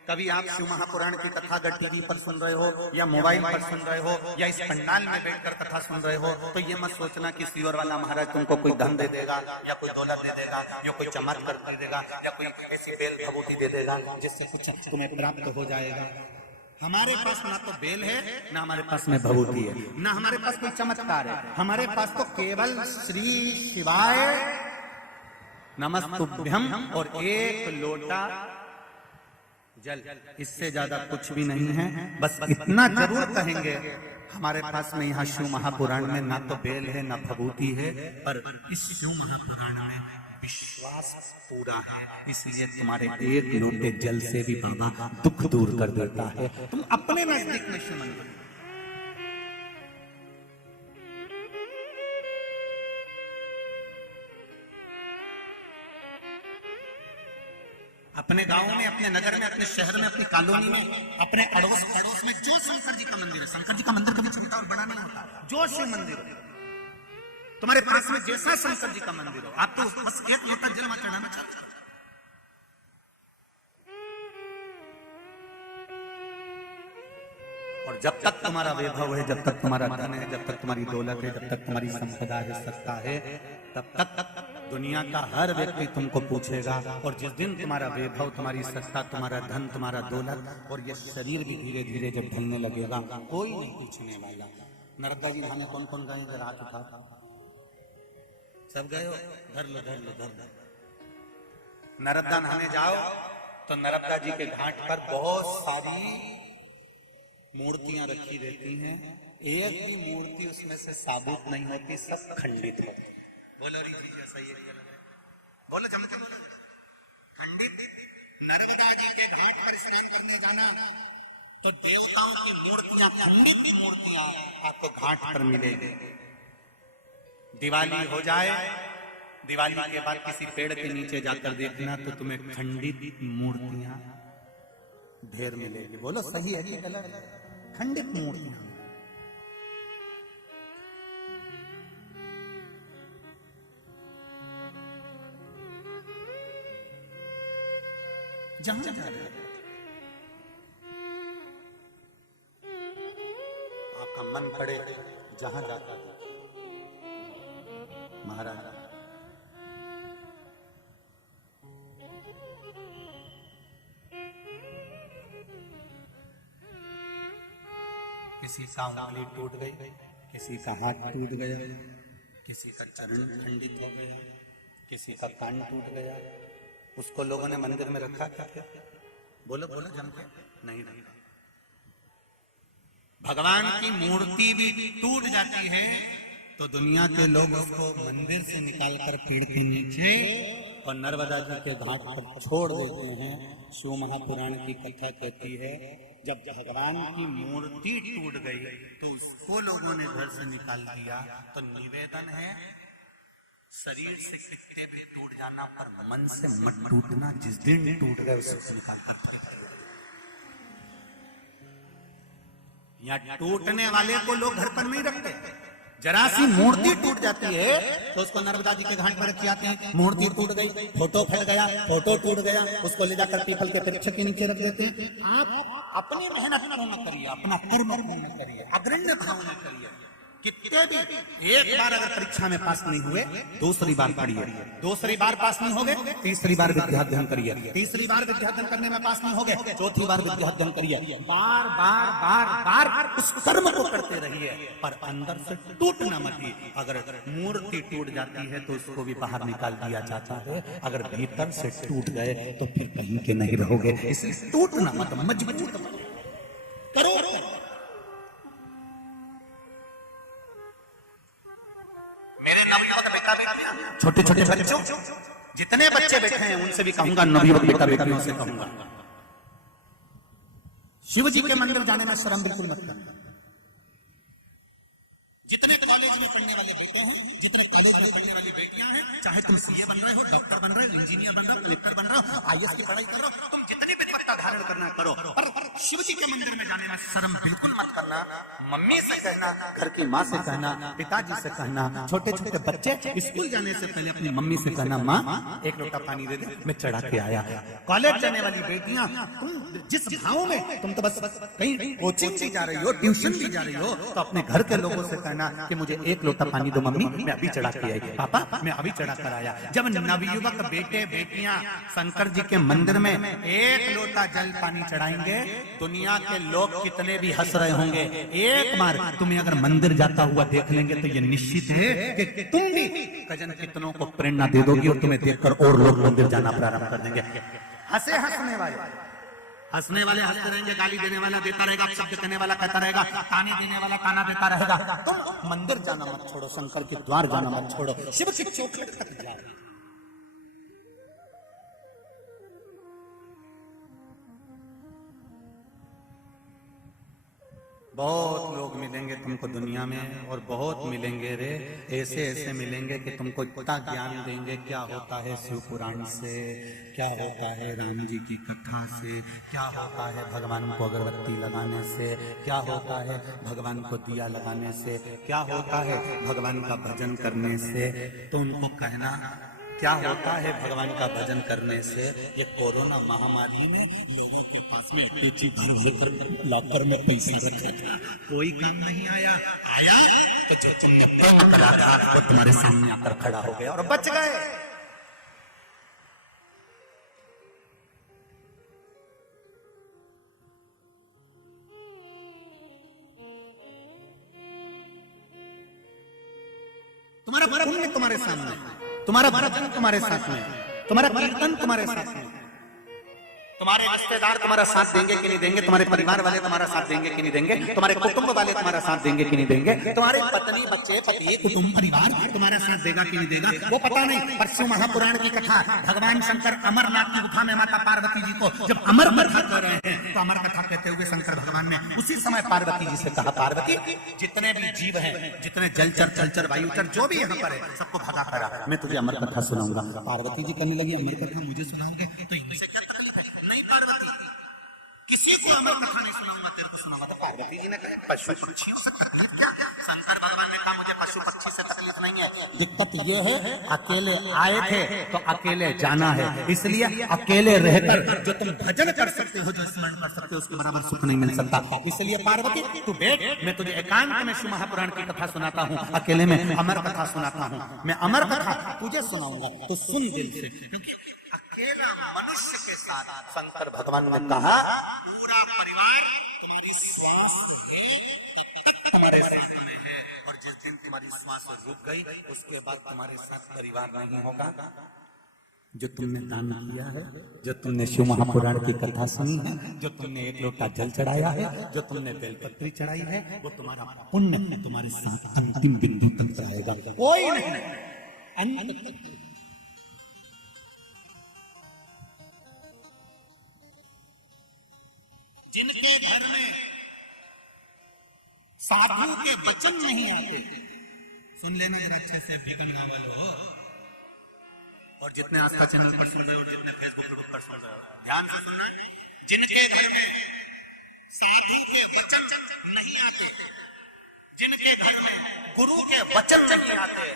कभी आप शिव महापुराण की कथा अगर टीवी पर सुन रहे हो या मोबाइल पर सुन रहे हो या इस पंडाल में बैठकर कथा सुन रहे हो, तो ये मत सोचना कि सीवर वाला महाराज तुमको कोई धन दे देगा या कोई दौलत दे देगा या कोई चमत्कार दे देगा या कोई ऐसी बेल भभूति दे देगा जिससे कुछ तुम्हें प्राप्त हो जाएगा। हमारे पास ना तो बेल है, ना हमारे पास में भभूति है, ना हमारे पास कोई चमत्कार है। हमारे पास तो केवल श्री शिवाय नमस्तुभ्यम और एक लोटा जल, इससे ज्यादा कुछ भी नहीं है। बस इतना जरूर कहेंगे, हमारे पास में यहाँ शिव महापुराण में ना तो बेल है ना भभूति है, पर इस शिव महापुराण में विश्वास पूरा है। इसलिए तुम्हारे एक लोटे जल से भी बाबा दुख दूर कर देता है। तुम अपने नजदीक में शिव मंदिर, अपने गांव में, अपने नगर में, अपने शहर में, अपनी कॉलोनी में, अपने अड़ोस पड़ोस में जो शंकर जी का मंदिर है, शंकर जी का मंदिर कभी छोटा और बड़ा नहीं होता, जो शिव मंदिर है तुम्हारे पास में, जैसा शंकर जी का मंदिर हो, आप तो बस एक लोटा जल वहां चढ़ाना चाहते हो। और जब तक तुम्हारा वैभव है, जब तक तुम्हारा धन है, जब तक तुम्हारी दौलत है, जब तक तुम्हारी संपदा है, सत्ता है, तब तक दुनिया का हर व्यक्ति तुमको पूछेगा। और जिस दिन तुम्हारा वैभव, तुम्हारी सत्ता, तुम्हारा धन, तुम्हारा दौलत और ये शरीर भी धीरे धीरे जब ढलने लगेगा, कोई नहीं पूछने वाला। नर्मदा जी नहाने कौन कौन गए? जरा हाथ उठा, सब गए हो? धर लो धर लो धर लो। नर्मदा नहाने जाओ तो नर्मदा जी के घाट पर बहुत सारी मूर्तियां रखी रहती हैं। एक भी मूर्ति उसमें से साबुत नहीं होती, सब खंडित होती। बोलो री जी ऐसा ही है, बोलो जम के बोलो। खंडित। नर्मदा जी के घाट पर स्नान करने जाना तो देवताओं की मूर्तियां, खंडित मूर्तियां आपको घाट पर मिलेगी। दिवाली हो जाए दिवाली के बाद किसी पेड़ के नीचे जाकर देखना तो तुम्हें खंडित मूर्तियां ढेर मिलेगी। बोलो सही है कि गलत? खंडित मूर्तियां। जहां जा रहे हो आपका मन पड़े जहां जाता है महाराज। किसी का उंगली टूट गई, किसी का हाथ टूट गया, किसी का चरण खंडित हो गया, किसी का कान टूट गया। उसको लोगों ने मंदिर में रखा था क्या? बोलो बोलो जम के नहीं रखा। भगवान की मूर्ति भी टूट जाती है तो दुनिया के लोग उसको मंदिर से निकालकर पेड़ के नीचे और नर्मदा जी के घाट पर छोड़ देते हैं। शिव महापुराण की कथा कहती है जब भगवान की मूर्ति टूट गई तो उसको लोगों ने घर से निकाल दिया। तो निवेदन है, शरीर से कितने भी टूट जाना पर मन से मत टूटना। जिस दिन टूट गए उसे निकाल कर यहाँ टूटने वाले को लोग घर पर नहीं रखते। जरा सी मूर्ति टूट जाती है तो उसको नर्मदा जी के घाट पर रख आते हैं। मूर्ति टूट गई, फोटो फट गया, फोटो टूट गया, उसको ले जाकर पीपल के वृक्ष के नीचे रख देते हैं। आप अपनी मेहनत पूर्ण करिए, अपना कर्म पूर्ण करिए, अग्रण्य भाव में करिए। कितने भी एक बार अगर परीक्षा में पास नहीं हुए दूसरी बार पढ़िए, दूसरी बार पास नहीं हो गए तीसरी बार विद्याध्ययन करिए, तीसरी बार विद्याध्ययन करने में पास नहीं हो गए चौथी बार विद्याध्ययन करिए। बार बार बार बार उस कर्म को करते रहिए पर अंदर से टूटना मत। अगर मूर्ति टूट जाती है तो उसको भी बाहर निकाल दिया जाता है। अगर भीतर से टूट गए तो फिर कहीं के नहीं रहोगे। इसलिए टूटना मत, मजबूत करो। मेरे नवयुवक बेटा बेटियां, छोटे छोटे बच्चों, जितने बच्चे बैठे हैं उनसे भी कहूंगा, नवयुवक बेटा बेटियों से कहूंगा, शिव जी के मंदिर जाने में शर्म बिल्कुल मत करना। जितने कॉलेज में पढ़ने वाले बेटे हैं, जितने कॉलेज में पढ़ने वाली बेटियां हैं, चाहे तुम सीए बन रहे हो, डॉक्टर बन रहे हो, इंजीनियर बन रहे हो, कलेक्टर बन रहे हो, आईएएस की पढ़ाई कर रहे हो, तुम जितनी भी पत्ता धारण करना करो, पर शिव जी के मंदिर में जाने में शर्म बिल्कुल मत करना। मम्मी से कहना, घर की माँ से कहना, पिताजी से कहना, छोटे छोटे बच्चे स्कूल जाने से पहले अपनी मम्मी से कहना, माँ एक लोटा पानी दे दे, मैं चढ़ा के आया। कॉलेज जाने वाली बेटियां, तुम जिस भाव में, तुम तो बस कहीं कोचिंग भी जा रही हो, ट्यूशन भी जा रही हो, तो अपने घर के लोगों से कहना कि मुझे एक लोटा पानी दो मम्मी, मैं अभी चढ़ा के आई, पापा मैं अभी चढ़ा कर आया। जब नवयुवक बेटे बेटियां शंकर जी के मंदिर में एक लोटा जल पानी चढ़ाएंगे, दुनिया के लोग कितने भी हंस रहे होंगे, एक बार तुम्हें अगर मंदिर जाता हुआ देख लेंगे तो ये निश्चित है कि तुम भी कजन कितनों को प्रेरणा दे दोगी और तुम्हें देखकर और लोग मंदिर जाना प्रारंभ कर देंगे। हंसने वाले हंसते रहेंगे, गाली देने वाला देता रहेगा, शब्द कहने वाला कहता रहेगा, ताने देने वाला ताना देता रहेगा। तुम मंदिर जाना मत छोड़ो, शंकर के द्वार जाना मत छोड़ो, शिव की चौखट तक जाओ। बहुत लोग मिलेंगे तुमको दुनिया में और बहुत मिलेंगे रे, ऐसे ऐसे मिलेंगे कि तुमको इतना ज्ञान देंगे क्या होता है शिव पुराण से, क्या होता है राम जी की कथा से, क्या होता है भगवान को अगरबत्ती लगाने से, क्या होता है भगवान को दिया लगाने से, क्या होता है भगवान का भजन करने से। तो उनको कहना क्या होता है भगवान का भजन करने से। ये कोरोना महामारी में लोगों के पास में टीची भर लॉकर में पैसा रखा था, कोई काम नहीं आया तो जो तुमने प्रेम करा था वो तुम्हारे सामने आकर खड़ा हो गया और बच गए। तुम्हारा पुण्य तुम्हारे सामने, तुम्हारा भजन तुम्हारे साथ में, तुम्हारा कीर्तन तुम्हारे साथ में। तुम्हारे रिश्तेदार तुम्हारा साथ देंगे कि नहीं देंगे, तुम्हारे परिवार वाले तुम्हारा साथ देंगे कि नहीं देंगे, तुम्हारे कुटुंब वाले तुम्हारा साथ देंगे कि नहीं देंगे, तुम्हारे पत्नी बच्चे पति कुटुंब परिवार तुम्हारा साथ देगा कि नहीं देगा, वो पता नहीं। पर शिव महापुराण की कथा, भगवान शंकर अमरनाथ की गुफा में माता पार्वती जी को जब अमर कथा कर रहे हैं, तो अमर कथा कहते हुए शंकर भगवान ने उसी समय पार्वती जी से कहा, पार्वती जितने भी जीव हैं, जितने जलचर चलचर वायुचर जो भी यहाँ पर है, सबको भगा करा, मैं तुझे अमर कथा सुनाऊंगा। पार्वती जी कहने लगी, अमर कथा मुझे सुनाओगे? तो इनसे क्या नहीं पार्वती, किसी को अमर कथा नहीं सुनाऊंगा, तेरे को सुनाऊंगा। तो पार्वती जी ने कहा, पशु पक्षियों से तकलीफ क्या? शंकर भगवान ने कहा, मुझे पशु पक्षी से तकलीफ नहीं है, दिक्कत ये है अकेले आए थे तो अकेले जाना है, इसलिए अकेले रहकर जो तुम भजन कर सकते हो, जो स्मरण कर सकते हो, उसके बराबर सुख नहीं मिल सकता। इसलिए पार्वती तू बैठ, मैं तुझे एकांत में शिव महापुराण की कथा सुनाता हूँ, अकेले में अमर कथा सुनाता हूँ, मैं अमर कथा तुझे सुनाऊंगा, तो सुन दिल से। क्योंकि अकेला मनुष्य के साथ शंकर भगवान ने कहा, पूरा परिवार तुम्हारी श्वास हमारे साथ में है, और जिस दिन तुम्हारी श्वास रुक गई, उसके बाद तुम्हारे साथ परिवार नहीं होगा। जो तुमने दान किया है, जो तुमने शिव महापुराण की कथा सुनी है, जो तुमने एक लोटा जल चढ़ाया है, जो तुमने बेलपत्री चढ़ाई है, वो तुम्हारा पुण्य तुम्हारे साथ अंतिम बिंदु तक आएगा, कोई नहीं अंत तक। जिनके घर में साधु के वचन नहीं आते, सुन लेना जरा अच्छे से, भेगन नावल हो, और जितने आस्था चैनल पर सुन रहे हो, जितने फेसबुक ग्रुप पर सुन रहे हो, ध्यान से सुनना। जिनके घर में साधु के वचन नहीं आते, जिनके घर में गुरु के वचन नहीं आते,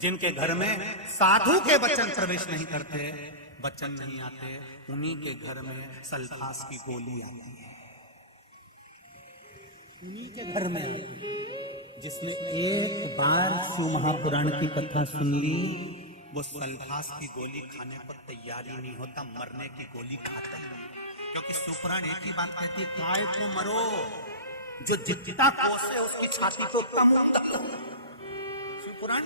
जिनके घर में साधु के वचन प्रवेश नहीं करते, वचन नहीं आते, उन्हीं के घर में सल्फास की गोली आती है। उन्हीं के घर में जिसने एक बार शिव महापुराण की कथा सुन ली, वो सल्फास की गोली खाने पर तैयार ही नहीं होता, मरने की गोली खाता ही नहीं। क्योंकि शिवपुराण एक ही बात कहती है, काय तो मरो, जो जितना कोसे उसकी छाती तो उतना मुंह तक। शिवपुराण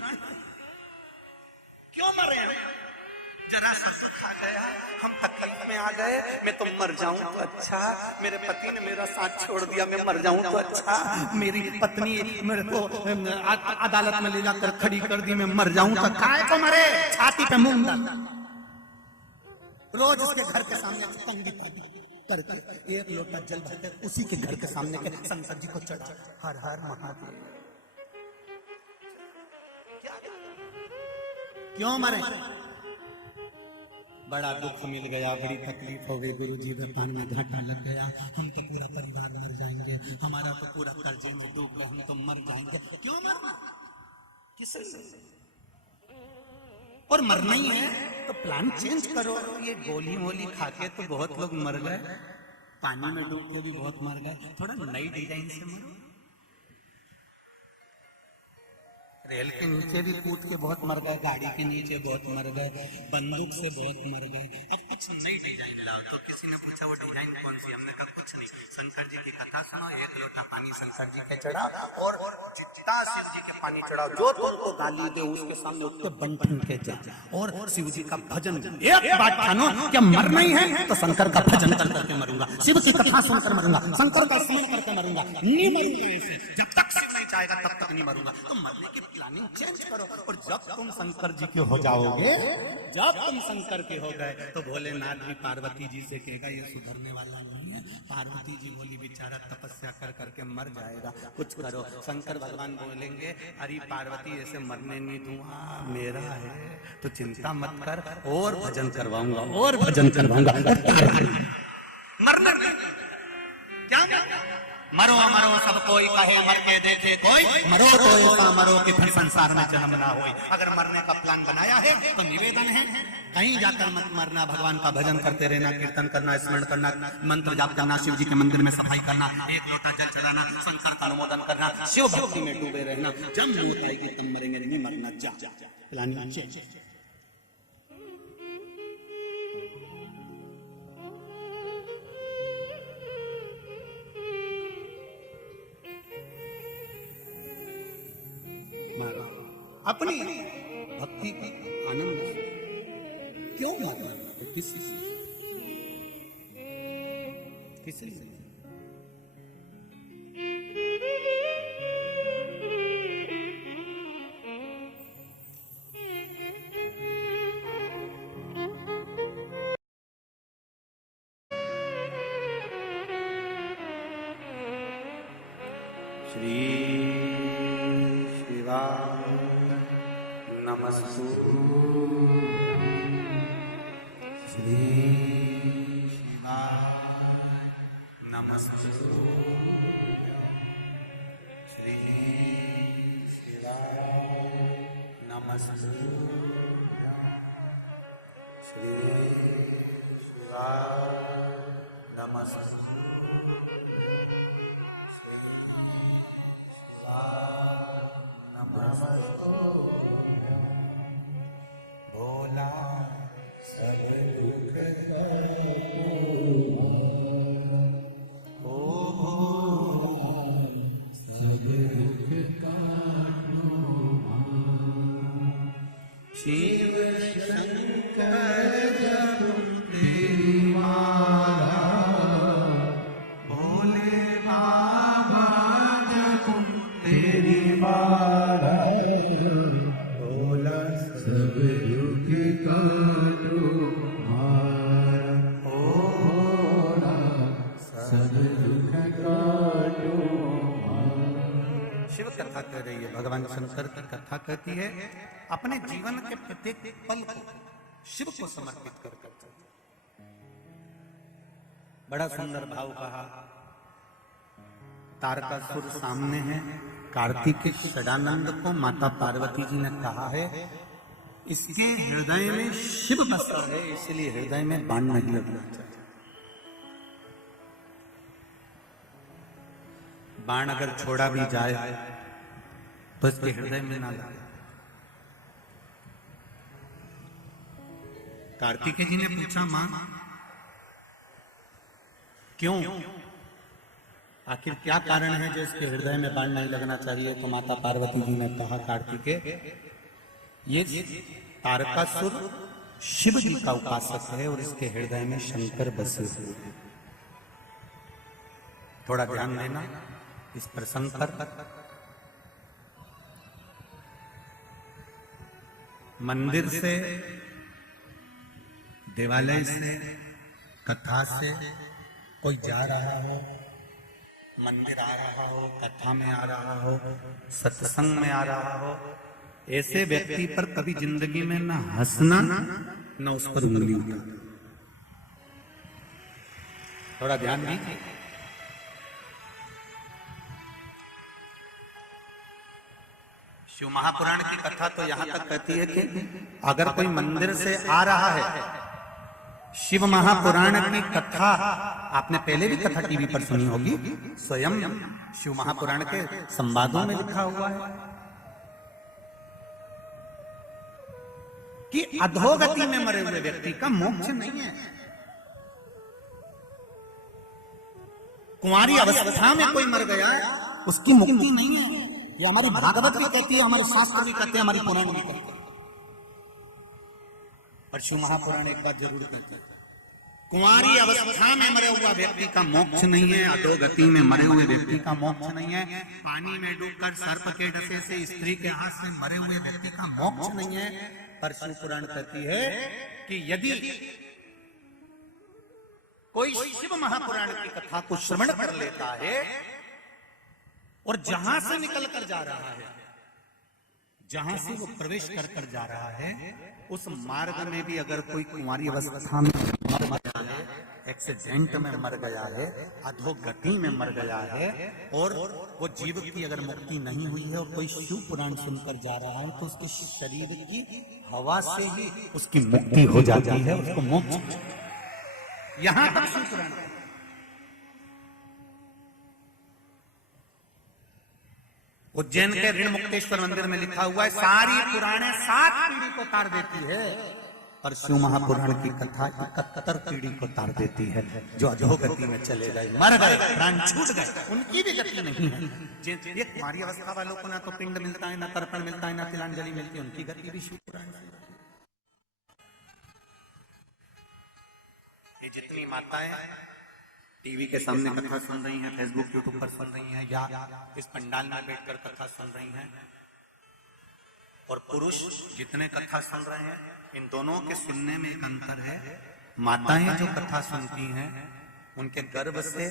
क्यों मरे? जरा सा सुख आ गया, हम तकलीफ में आ गए, मैं तो मर जाऊं तो अच्छा, मेरे पति ने मेरा साथ छोड़ दिया, मैं मर जाऊं तो अच्छा, मेरी पत्नी मेरे को अदालत में ले जाकर खड़ी कर दी, मैं मर जाऊं तो काय को मरे, छाती पे मुंह डाल। रोज उसके घर के सामने तंगी करके एक लोटा जल भरकर उसी के घर के सामने के शंकर जी को चढ़ा, हर हर महादेव। क्यों मरे? बड़ा दुख मिल गया, बड़ी तकलीफ हो गई, गुरु जी व्यापार में घाटा लग गया, हम तो पूरा परिवार मर जाएंगे, हमारा तो पूरा कर्जे में डूब गए, हम तो मर जाएंगे। क्यों मरना? किस और मरना ही है तो प्लान चेंज करो। ये गोली वोली खा के तो बहुत लोग मर गए, पानी में डूब के भी बहुत मर गए, थोड़ा नई डिजाइन से मरो। रेल के नीचे भी कूद के बहुत मर गए, गाड़ी के नीचे बहुत मर गए, बंदूक से बहुत मर गए। अब कुछ नई डिजाइन लाओ। तो किसी ने पूछा वो डिजाइन कौन सी? हमने कहा कुछ नहीं, शंकर जी की कथा सुनो, एक लोटा पानी शंकर जी के चढ़ा, और जितना शिव जी के पानी चढ़ाओ, जो तुमको गाली दे उसके सामने उठते बंटन के जा, और शिव जी का भजन। एक बात ठानो, क्या मरना ही है तो शंकर का भजन कर करके मरूंगा, शिव की कथा सुनकर मरूंगा, शंकर का स्मरण करके मरूंगा, नहीं मरूंगा ऐसे। जब तक शिव नहीं चाहेगा तब तक नहीं मरूंगा। तो मरने की प्लानिंग चेंज करो, और जब तुम शंकर जी के हो जाओगे, जब तुम शंकर के हो गए, तो भोलेनाथ भी पार्वती जी से कहेगा ये सुधरने वाला नहीं है। पार्वती जी बोली बेचारा तपस्या कर करके मर जाएगा, कुछ करो। शंकर भगवान बोलेंगे अरे पार्वती ऐसे मरने नहीं दूंगा, मेरा है तो चिंता मत कर, और भजन करवाऊंगा, और भजन करवाऊंगा। मरना क्या मरो मरो सब कोई कहे, मर के देखे कोई, मरो तो ऐसा मरो कि फिर संसार में जन्म ना हो। अगर मरने का प्लान बनाया है तो निवेदन है, कहीं जाकर मत मरना, भगवान का भजन करते रहना, कीर्तन करना, स्मरण करना, मंत्र जाप करना, शिव जी के मंदिर में सफाई करना, एक लोटा जल चढ़ाना, शंकर का अनुमोदन करना, शिव भक्ति में डूबे रहना। जब मौत आएगी तब मरेंगे, नहीं मरना। जा प्लानिंग चेंज। अपनी भक्ति की आनंद क्यों मारना? किस लिए? श्री शिवाय नमस्तु। श्री शिवाय नमस्तु। श्री शिवाय नमस्तु। श्री शिवाय नमस्तु। भोला सब दुख ओ सब दुख काटो शिव शंकर जब तेरी माला भोले बाबा जब तेरी माला भोला सब दुख काटो मारा ओ भोला सब दुख काटो मारा। शिव कथा कह रही है, भगवान शंकर की कथा कहती है। अपने जीवन के प्रत्येक पल को शिव को समर्पित कर करते। बड़ा सुंदर भाव कहा। तारकासुर सामने है। कार्तिकेय षडानंद को माता पार्वती जी ने कहा है इसके हृदय में शिव बसा है, इसलिए हृदय में बाण नहीं लगना चाहिए। बाण अगर छोड़ा भी जाए तो इसके हृदय में ना लगे। कार्तिकेय जी ने पूछा मां क्यों, आखिर क्या कारण है जो इसके हृदय में बाण नहीं लगना चाहिए? तो माता पार्वती जी ने कहा कार्तिकेय ये तारकासुर शिव जी का उपासक है और इसके हृदय में शंकर बसे हुए हैं। थोड़ा ध्यान देना इस प्रसंग पर। मंदिर से, देवालय से, कथा से कोई जा रहा हो, मंदिर आ रहा हो, कथा में आ रहा हो, सत्संग में आ रहा हो, ऐसे व्यक्ति पर कभी जिंदगी में ना हंसना ना उस पर उंगली उठाना। थोड़ा ध्यान दीजिए। शिव महापुराण की कथा तो यहां तक कहती है कि अगर कोई मंदिर से आ रहा है, शिव महापुराण की कथा आपने पहले भी कथा टीवी पर सुनी होगी, स्वयं शिव महापुराण के संवादों में लिखा हुआ है कि अधोगति में मरे हुए व्यक्ति का मोक्ष नहीं है। कुंवारी अवस्था में कोई मर गया उसकी मुक्ति नहीं है। ये हमारी भागवत भी कहती है, हमारे शास्त्र भी कहते हैं, हमारी पुराण भी कहते हैं। पर शिव महापुराण एक बात जरूर कहता है, कुंवारी अवस्था में मरे हुआ व्यक्ति का मोक्ष नहीं है, अधोगति में मरे हुए व्यक्ति का मोक्ष नहीं है, पानी में डूबकर सर्प के डसे से स्त्री के हाथ से मरे हुए व्यक्ति का मोक्ष नहीं है। पर शिव पुराण कहती है कि यदि कोई शिव महापुराण की कथा को श्रवण कर लेता है और जहां से निकल कर जा रहा है, जहां से वो प्रवेश कर कर जा रहा है, उस मार्ग में भी अगर कोई कुंवारी अवस्था में मर गया है, एक्सीडेंट में मर गया है, अधोगति में मर गया है और वो जीव की अगर मुक्ति नहीं हुई है और कोई शिव पुराण सुनकर जा रहा है, तो उसके शरीर की हवा से ही उसकी मुक्ति हो जाती है, उसको मोक्ष। यहां तक शिव पुराण उज्जैन के ऋण मुक्तेश्वर मंदिर में लिखा हुआ है, सारी पुराणे 7 पीढ़ी को तार देती है, पर शिव महापुराण की कथा 71 पीढ़ी को तार देती है। जो अधोगति में चले गए, मर गए, प्राण छूट गए, उनकी भी गति नहीं है। ये कुमारी अवस्था वालों को ना तो पिंड मिलता है, ना तर्पण मिलता है, ना तिलांजलि मिलती है, उनकी गति भी शिव पुराण से। ये जितनी माताएं टीवी के सामने कथा सुन रही हैं, फेसबुक यूट्यूब पर सुन रही हैं, या इस पंडाल में बैठकर कथा सुन रही हैं, और पुरुष जितने कथा सुन रहे हैं, इन दोनों के सुनने में एक अंतर है। माताएं जो कथा सुनती हैं, उनके गर्भ से,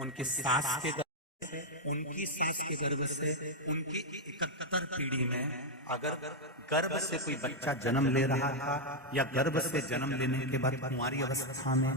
उनकी सास के गर्भ से, उनकी सास के गर्भ से, उनकी 71 पीढ़ी में अगर गर्भ से कोई बच्चा जन्म ले रहा था, या गर्भ से जन्म लेने के बाद कुंवारी अवस्था में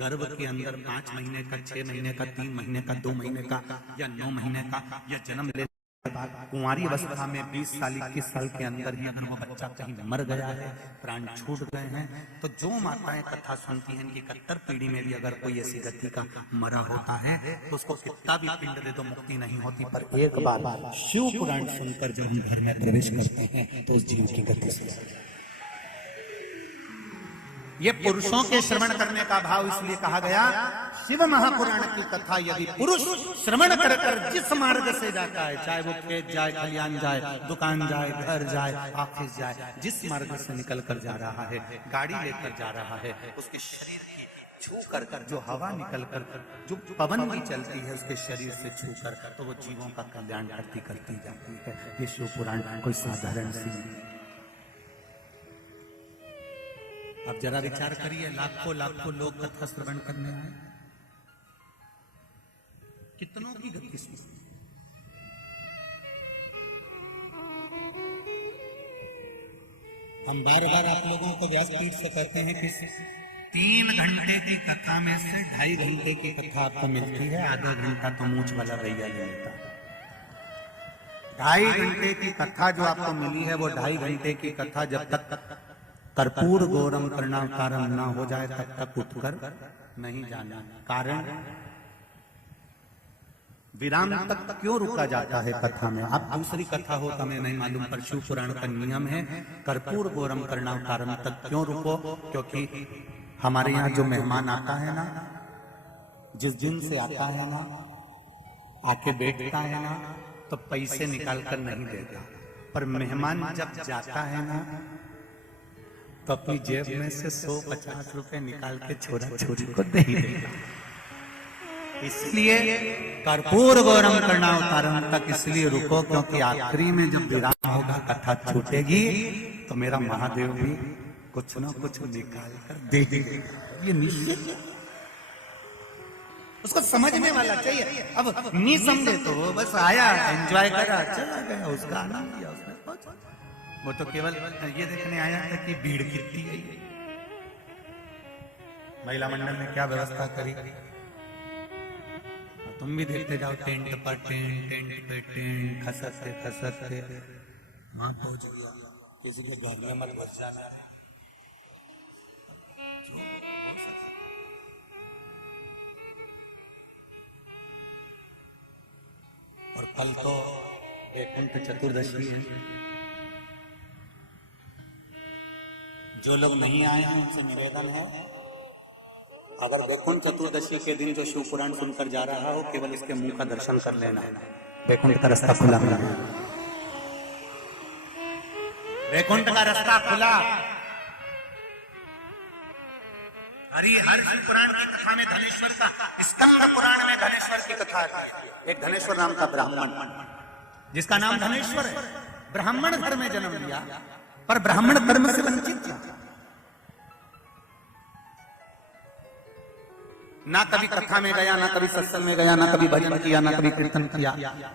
गर्भ के अंदर 5 महीने का, 6 महीने का, 3 महीने का, 2 महीने का या 9 महीने का, या जन्म लेने के बाद कुंवारी अवस्था में 20 साल 21 साल के अंदर ही अगर वो बच्चा कहीं मर गया है, प्राण छूट गए हैं, तो जो माताएं कथा सुनती हैं, इनकी 71 पीढ़ी में भी अगर कोई ऐसी गति का मरा होता है, तो उसको कितना भी पिंड दे तो मुक्ति नहीं होती। पर एक बार शिव पुराण सुनकर जब हम घर में प्रवेश करते हैं, तो उस जीव की गति से ये पुरुषों के श्रवण करने का भाव इसलिए कहा गया। शिव महापुराण की कथा यदि पुरुष श्रवण कर कर जिस मार्ग से जाता है, चाहे वो खेत जाए, खलियान जाए, दुकान जाए, घर जाए, ऑफिस जाए, जिस मार्ग से निकल कर जा रहा है, गाड़ी लेकर जा रहा है, उसके शरीर की छू कर जो हवा निकल कर, जो पवन भी चलती है उसके शरीर से छू कर, तो वो जीवों का कल्याण करती करती जाती है। ये शिव पुराण कोई साधारण सी नहीं। अब जरा विचार करिए, लाखों लाखों लोग कथा श्रवण करने आए, कितनों की गति सुनी। हम बार बार आप लोगों को व्यासपीठ से कहते हैं कि 3 घंटे की कथा में से 2.5 घंटे की कथा आपको मिलती है, आधा घंटा तो मूंछ वाला भैया लेता है। 2.5 घंटे की कथा जो आपको मिली है, वो 2.5 घंटे की कथा जब तक कर्पूर गौरम कर्णावतारम ना हो जाए, तब तक उठकर नहीं जाना। कारण विराम तक क्यों रुका जाता है कथा में? अब दूसरी कथा हो तो हमें नहीं मालूम, पर शिव पुराण का नियम है, कर्पूर गौरम कर्णावतारम तक क्यों रुको? क्योंकि हमारे यहाँ जो मेहमान आता है ना, जिस दिन से आता है ना, आके बैठता है ना, तो पैसे निकाल कर नहीं देता, पर मेहमान जब जाता है ना, तो अपनी जेब में से 150 रुपए निकाल के छोरा छोरी को दे देगा। इसलिए कर्पूर गौरम कर्णावतारम तक इसलिए रुको, क्योंकि आखिरी में जब विराम होगा, कथा छूटेगी, तो मेरा महादेव भी कुछ न कुछ निकाल कर दे देगा। ये निश्चित उसको समझने वाला चाहिए। अब नहीं समझे तो बस आया, एंजॉय करा, चला गया, उसका आनंद लिया उसने। वो तो केवल ये देखने आया था कि भीड़ कितनी है, महिला मंडल ने क्या व्यवस्था करी। तुम भी देखते जाओ, टेंट पर टेंट, टेंट पे टेंट, खसकते खसकते वहां पहुंच गया। किसी के घर में मत बच जाना। और कल तो वैकुंठ चतुर्दशी है। जो लोग नहीं आए हैं उनसे निवेदन है, अगर वैकुंठ चतुर्दशी के दिन जो शिव पुराण सुनकर जा रहा हो, केवल इसके मुंह का दर्शन कर लेना। वैकुंठ का रास्ता खुला मिला, वैकुंठ का रास्ता खुला। हर शिव पुराण की कथा में धनेश्वर का, स्कंद पुराण में धनेश्वर की कथा है। एक धनेश्वर नाम का ब्राह्मण, जिसका नाम धनेश्वर है, ब्राह्मण घर में जन्म लिया, पर ब्राह्मण कर्म से वंचित था। ना कभी कथा में गया, ना कभी सत्संग में गया, ना कभी भजन किया, ना कभी कीर्तन किया।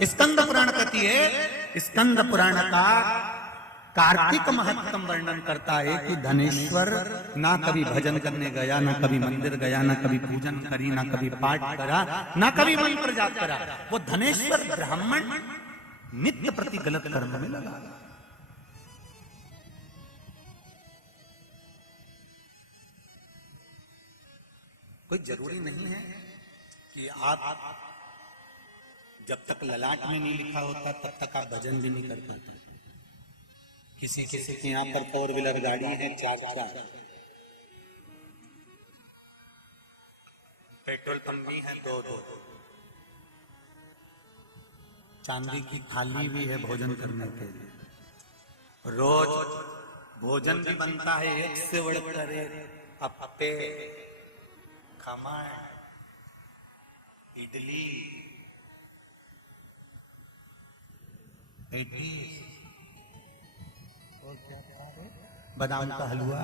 स्कंद पुराण कहती है, स्कंद पुराण का कार्तिक महत्तम वर्णन करता है कि धनेश्वर ना कभी भजन करने गया, ना कभी मंदिर गया, ना कभी पूजन करी, ना कभी पाठ करा, ना कभी मंत्र जाप करा। वो धनेश्वर ब्राह्मण नित्य प्रति गलत कर्म में लगा। कोई जरूरी नहीं है कि आप जब तक ललाट में नहीं लिखा होता तब तक आप भजन भी नहीं कर पाते। किसी किसी के यहाँ पर 4 व्हीलर गाड़ी है, 4 पेट्रोल पंप भी है, 2 चांदी की थाली भी है भोजन करने के लिए। रोज भोजन भी बनता है, एक से बढ़कर एक, अप्पे खमाए इडली, पेटीज, और क्या है, बादाम का हलवा,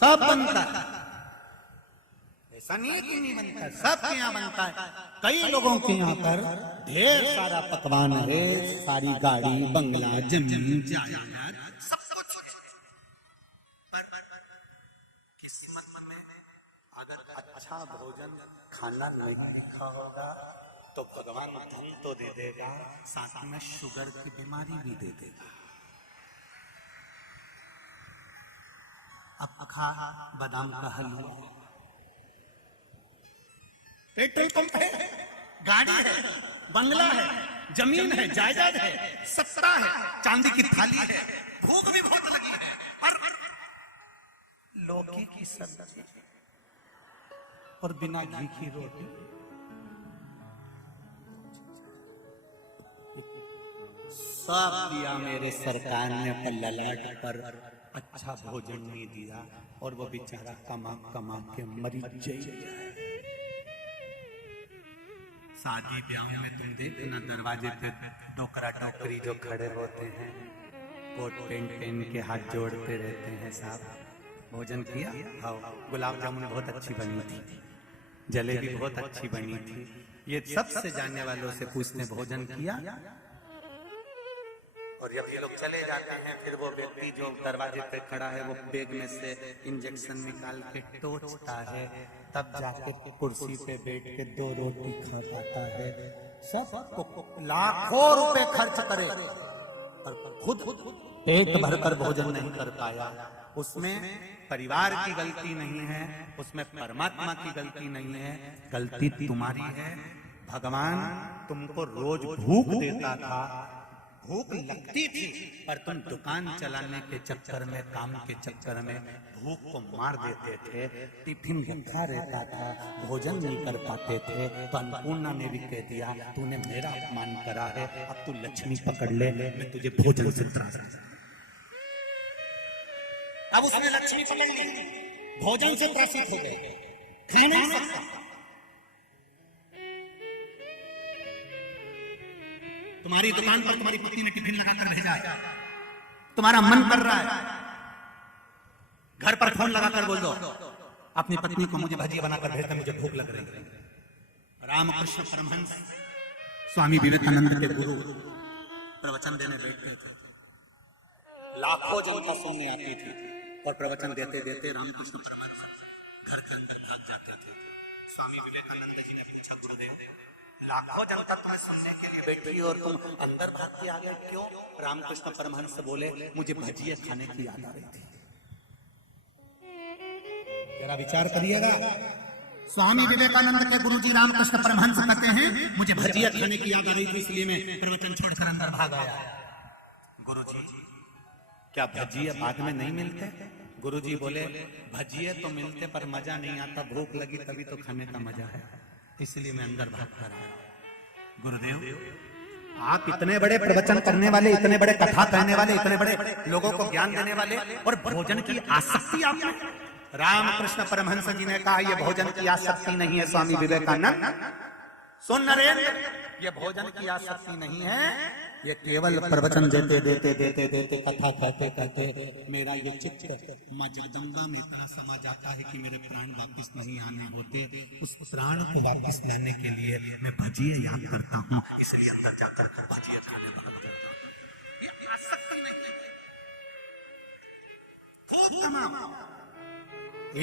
सब बनता है। ऐसा नहीं है कि नहीं बनता, सबके यहाँ बनता है। कई लोगों के यहाँ पर ढेर सारा पकवान है, सारी गाड़ी, बंगला, जमीन, जायदाद, सब कुछ है। पर किस्मत में अगर अच्छा भोजन खाना नहीं लिखा होगा तो भगवान धन तो दे देगा, साथ में शुगर की बीमारी भी दे देगा। अब खा बादाम का हलवा, पेट्रोल पंप है, गाड़ी है, बंगला है, जमीन है, जायदाद है, सत्ता है, चांदी की थाली है, भूख भी बहुत लगी है, पर लौकी की सब्जी और बिना घी की रोटी, सब दिया मेरे सरकार ने, पर ललाट पर अच्छा भोजन नहीं दिया और वो बेचारा कमा कमा के मरी जाए। शादी ब्याह में तुम देखना दरवाजे पे टोकरा टोकरी जो खड़े होते हैं, कोट पेंट पहन के हाथ जोड़ते रहते हैं, साहब भोजन किया? हाँ, गुलाब जामुन बहुत अच्छी बनी थी, जलेबी बहुत अच्छी बनी थी, ये सबसे जानने वालों से पूछते भोजन किया? और जब ये लोग चले जाते हैं, फिर वो व्यक्ति जो दरवाजे पे खड़ा है वो बैग में से इंजेक्शन निकाल के टोचता है, तब जाके कुर्सी पे बैठ के 2 रोटी खा पाता है। सब लाखों रुपए खर्च करे और खुद पेट भरकर भोजन नहीं कर पाया। उसमें परिवार की गलती नहीं है, उसमें परमात्मा की गलती नहीं है, गलती तुम्हारी है। भगवान तुमको रोज भूख देता था, भूख लगती थी, पर तुम दुकान चलाने के चक्कर में, काम के चक्कर में भूख को मार देते थे। टिफिन रखा रहता था, भोजन नहीं कर पाते थे, तो अन्नपूर्णा ने भी कह दिया तूने मेरा अपमान करा है, अब तू लक्ष्मी पकड़ ले, मैं तुझे भोजन से त्रास। अब उसने लक्ष्मी पकड़ ली, भोजन से त्रासित हो गए, खा नहीं सकता। तुम्हारी दुकान पर तुम्हारी पत्नी ने टिफिन लगाकर भेजा है, तुम्हारा मन कर रहा है, घर पर फोन लगाकर बोल दो अपनी पत्नी को मुझे भजिया बनाकर भेज दे, मुझे भूख लग रही है। रामकृष्ण परमहंस स्वामी विवेकानंद के गुरु प्रवचन देने बैठते थे, लाखों जनता सुनने आती थी और प्रवचन देते देते रामकृष्ण परमहंस घर के अंदर भाग जाते थे। स्वामी विवेकानंद जी ने पूछा गुरुदेव, लाखों जनता तुम्हें सुनने के लिए बैठी और तुम अंदर भागते आ गए क्यों? रामकृष्ण परमहंस बोले मुझे भजिया खाने की याद आ रही थी। जरा विचार करिएगा, स्वामी विवेकानंद के गुरुजी रामकृष्ण परमहंस कहते हैं मुझे भजिया खाने की याद आ रही थी, इसलिए मैं प्रवचन छोड़कर अंदर भाग आया। गुरुजी क्या भजिया बाद में नहीं मिलते? गुरुजी बोले भजिए तो मिलते पर मजा नहीं आता, भूख लगी तभी तो खाने का मजा है, इसलिए मैं अंदर भाग कर आया। गुरुदेव आप इतने बड़े प्रवचन करने वाले, इतने बड़े कथा कहने वाले, इतने बड़े लोगों को ज्ञान देने वाले, और भोजन की आसक्ति आप में? रामकृष्ण परमहंस जी ने कहा यह भोजन की आसक्ति नहीं है स्वामी विवेकानंद, सुन नरेंद्र, ये भोजन की आसक्ति नहीं है, ये केवल प्रवचन देते देते देते देते कथा कहते कहते मेरा ये चित्त मां जगदम्बा में इतना समा जाता है कि मेरे प्राण वापस नहीं आने होते, उस प्राण को वापस लाने के लिए मैं भजिए याद करता हूँ, इसलिए अंदर जाकर भजिए खाने भाग जाता हूँ। ये आसक्ति नहीं, खूब तमाम,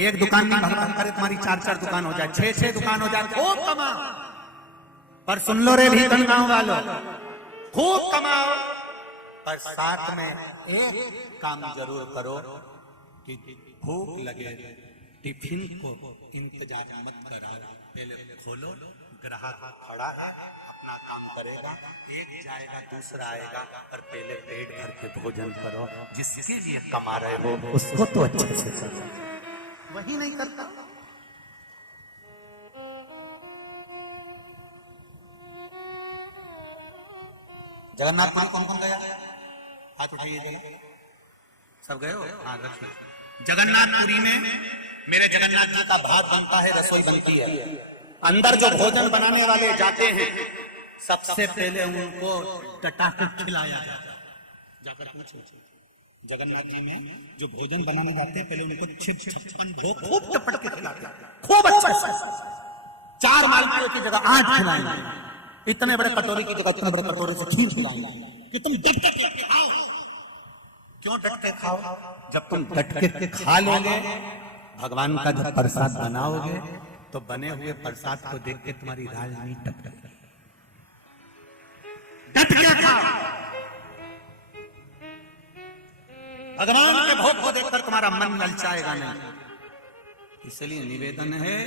एक दुकान नहीं भगवान करे तुम्हारी 4-4 दुकान हो जाए, 6-6 दुकान हो जाए, खूब तमाम। पर सुन लो रे भीतन गांव वालों, खूब कमाओ पर साथ में एक काम जरूर करो कि भूख लगे टिफिन को इंतजार मत कराओ, पहले खोलो, ग्राहक खड़ा है अपना काम करेगा, एक जाएगा दूसरा आएगा, पर पहले पेट भर के भोजन करो, जिसके लिए कमा रहे हो उसको तो अच्छे से करो, वही नहीं करता। जगन्नाथपुरी कौन कौन गया? हाथ उठाइए, सब गए हो? हाँ रखिए। जगन्नाथपुरी में मेरे जगन्नाथ जी का भात बनता है, रसोई बनती है, अंदर जो भोजन बनाने वाले जाते हैं सबसे पहले उनको टटाके खिलाया जाता है। जाकर पूछो जगन्नाथ जी में जो भोजन बनाने जाते हैं पहले उनको छप्पन भोग खूब टपट के खिलाते हैं, खूब अच्छा से। 4 मालपुए की जगह 8 खिलाएंगे, इतने बड़े कटोरी की जगह इतने बड़े कटोरे से खीर खिलाएंगे कि तुम डट के खाओ। क्यों डट के खाओ? जब तुम डट के खा लोगे, भगवान का जब प्रसाद बनाओगे तो बने हुए प्रसाद को देख के तुम्हारी राजधानी टपकेगी। डट के खाओ, भगवान के भोग को देखकर तुम्हारा मन ललचाएगा नहीं। इसलिए निवेदन है,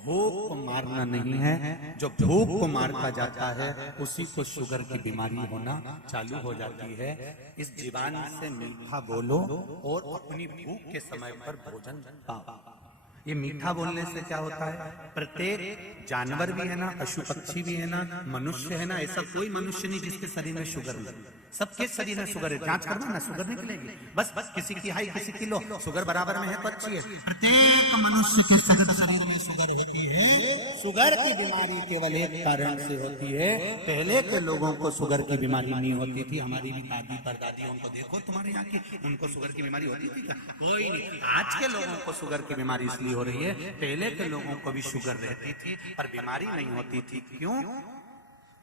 भूख को मारना नहीं है। जो भूख को मारता जाता है उसी को शुगर की बीमारी होना चालू हो जाती है। इस जीवान से मीठा बोलो और अपनी भूख के समय पर भोजन पाओ। ये मीठा बोलने से क्या होता है? प्रत्येक जानवर भी है ना, पशु पक्षी भी है ना, मनुष्य है ना, ऐसा कोई मनुष्य नहीं जिसके शरीर में शुगर नहीं। सबके शरीर में शुगर है, जांच करना ना, शुगर निकलेगी। बस किसी की हाई किसी की लो, शुगर बराबर में है तो अच्छी है। प्रत्येक मनुष्य के शरीर में शुगर होती है। शुगर की बीमारी केवल एक कारण से होती है। पहले के लोगों को शुगर की बीमारी नहीं होती थी। हमारी भी दादी परदादी, उनको देखो तुम्हारे यहाँ की, उनको शुगर की बीमारी होती थी क्या? कोई नहीं। आज के लोगों को शुगर की बीमारी इसलिए हो रही है, पहले के लोगों को भी शुगर रहती थी पर बीमारी नहीं होती थी। क्यों?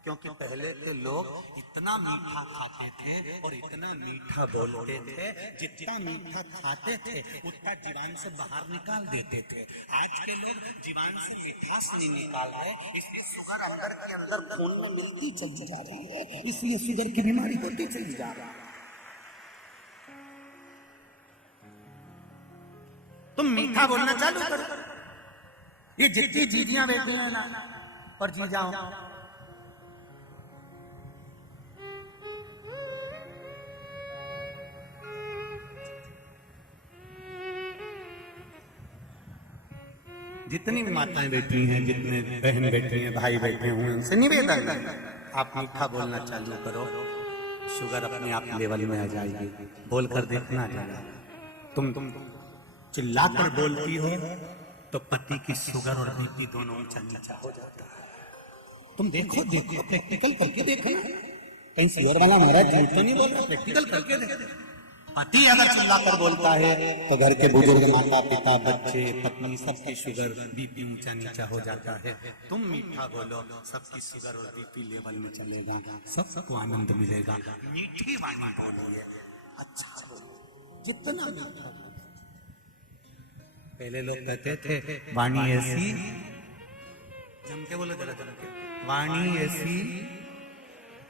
क्योंकि पहले के लोग इतना मीठा खाते थे और इतना मीठा बोलते थे, जितना मीठा खाते थे उतना जीवान से बाहर निकाल देते थे। आज के लोग जीवान से मिठास नहीं निकाल रहे, इसलिए शुगर अंदर के अंदर खून में मिलती चली जा रही है, इसलिए शुगर की बीमारी होती चली जा रही है। तुम मीठा बोलना चालू करो। ये जितनी जीजियां बैठी हैं ना और जी जाओ, जितनी भी माताएं बैठी हैं, जितने बहन बैठी हैं, भाई बैठे हुए, उनसे निवेदन है आप मीठा बोलना चालू करो, शुगर अपने आप लेवल में आ जाएगी। बोलकर देखना जाएगा। तुम चिल्लाकर बोलती हो तो पति की शुगर और बीपी दोनों ऊंचा नीचा हो जाता है। तुम देखो प्रैक्टिकल करके देखो। कहीं सियोर वाला महाराज झूठ तो नहीं बोल रहा, प्रैक्टिकल करके देखो। पति अगर चिल्लाकर बोलता है तो घर के बुजुर्ग, माता पिता, बच्चे, पत्नी, सबकी शुगर बीपी ऊंचा नीचा हो जाता है। तुम मीठा बोलो, सबकी शुगर और बीपी लेवल में चलेगा, सबको आनंद मिलेगा। मीठी वाणी बोलिए, अच्छा बोलो, जितना मीठा। पहले लोग कहते थे वाणी ऐसी, जम के बोलो जरा, जम के, वाणी ऐसी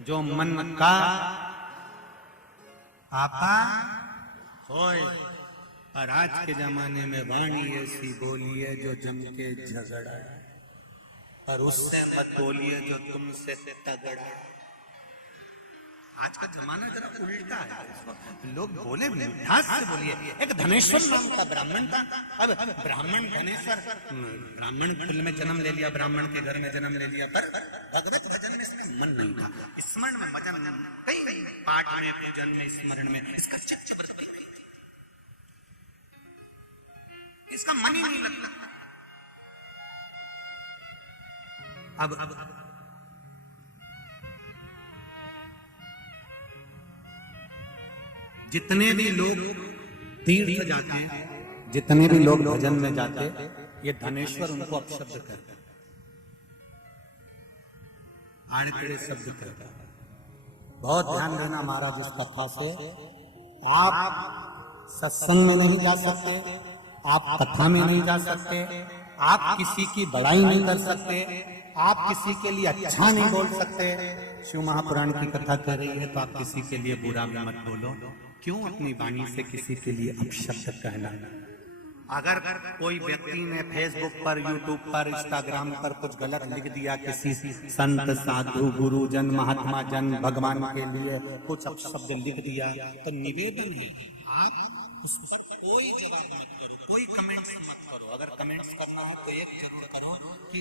जो मन का आपा होय। और आज के जमाने में वाणी ऐसी बोलिए जो जम के झगड़ा, और उससे मत बोलिए जो तुमसे तगड़ा। आज का जमाना जरा उल्टा है। लोग बोले मिठास से बोलिए। एक धनेश्वर नाम का ब्राह्मण था। अब ब्राह्मण धनेश्वर, ब्राह्मण कुल में जन्म ले लिया, ब्राह्मण के घर में जन्म ले लिया, पर भगवत भजन में इसका मन नहीं था। स्मरण में भजन, कई पाठ में, पूजन में, स्मरण में इसका चित्त नहीं थी, इसका मन ही नहीं लगता। अब जितने भी लोग तीर्थ जाते हैं, जितने भी लोग भजन में जाते, ये धनेश्वर उनको अपशब्द करता है, आड़े शब्द करता है। बहुत ध्यान देना महाराज इस कथा से। आप सत्संग में नहीं जा सकते, आप कथा में नहीं जा सकते, आप किसी की बड़ाई नहीं कर सकते, आप किसी के लिए अच्छा नहीं बोल सकते। शिव महापुराण की कथा कह रही है तो आप किसी के लिए बुरा भी मत बोलो। क्यों अपनी वाणी से किसी के लिए अपशब्द कहना? अगर कोई व्यक्ति ने फेसबुक पर, यूट्यूब पर, इंस्टाग्राम पर कुछ गलत लिख दिया किसी संत, साधु, गुरुजन, महात्मा जन, भगवान के लिए कुछ अपशब्द लिख दिया, तो निवेदन है आप उस पर कोई जवाब मत करो, कोई कमेंट्स मत करो। अगर कमेंट्स करना है तो एक जरूर करो कि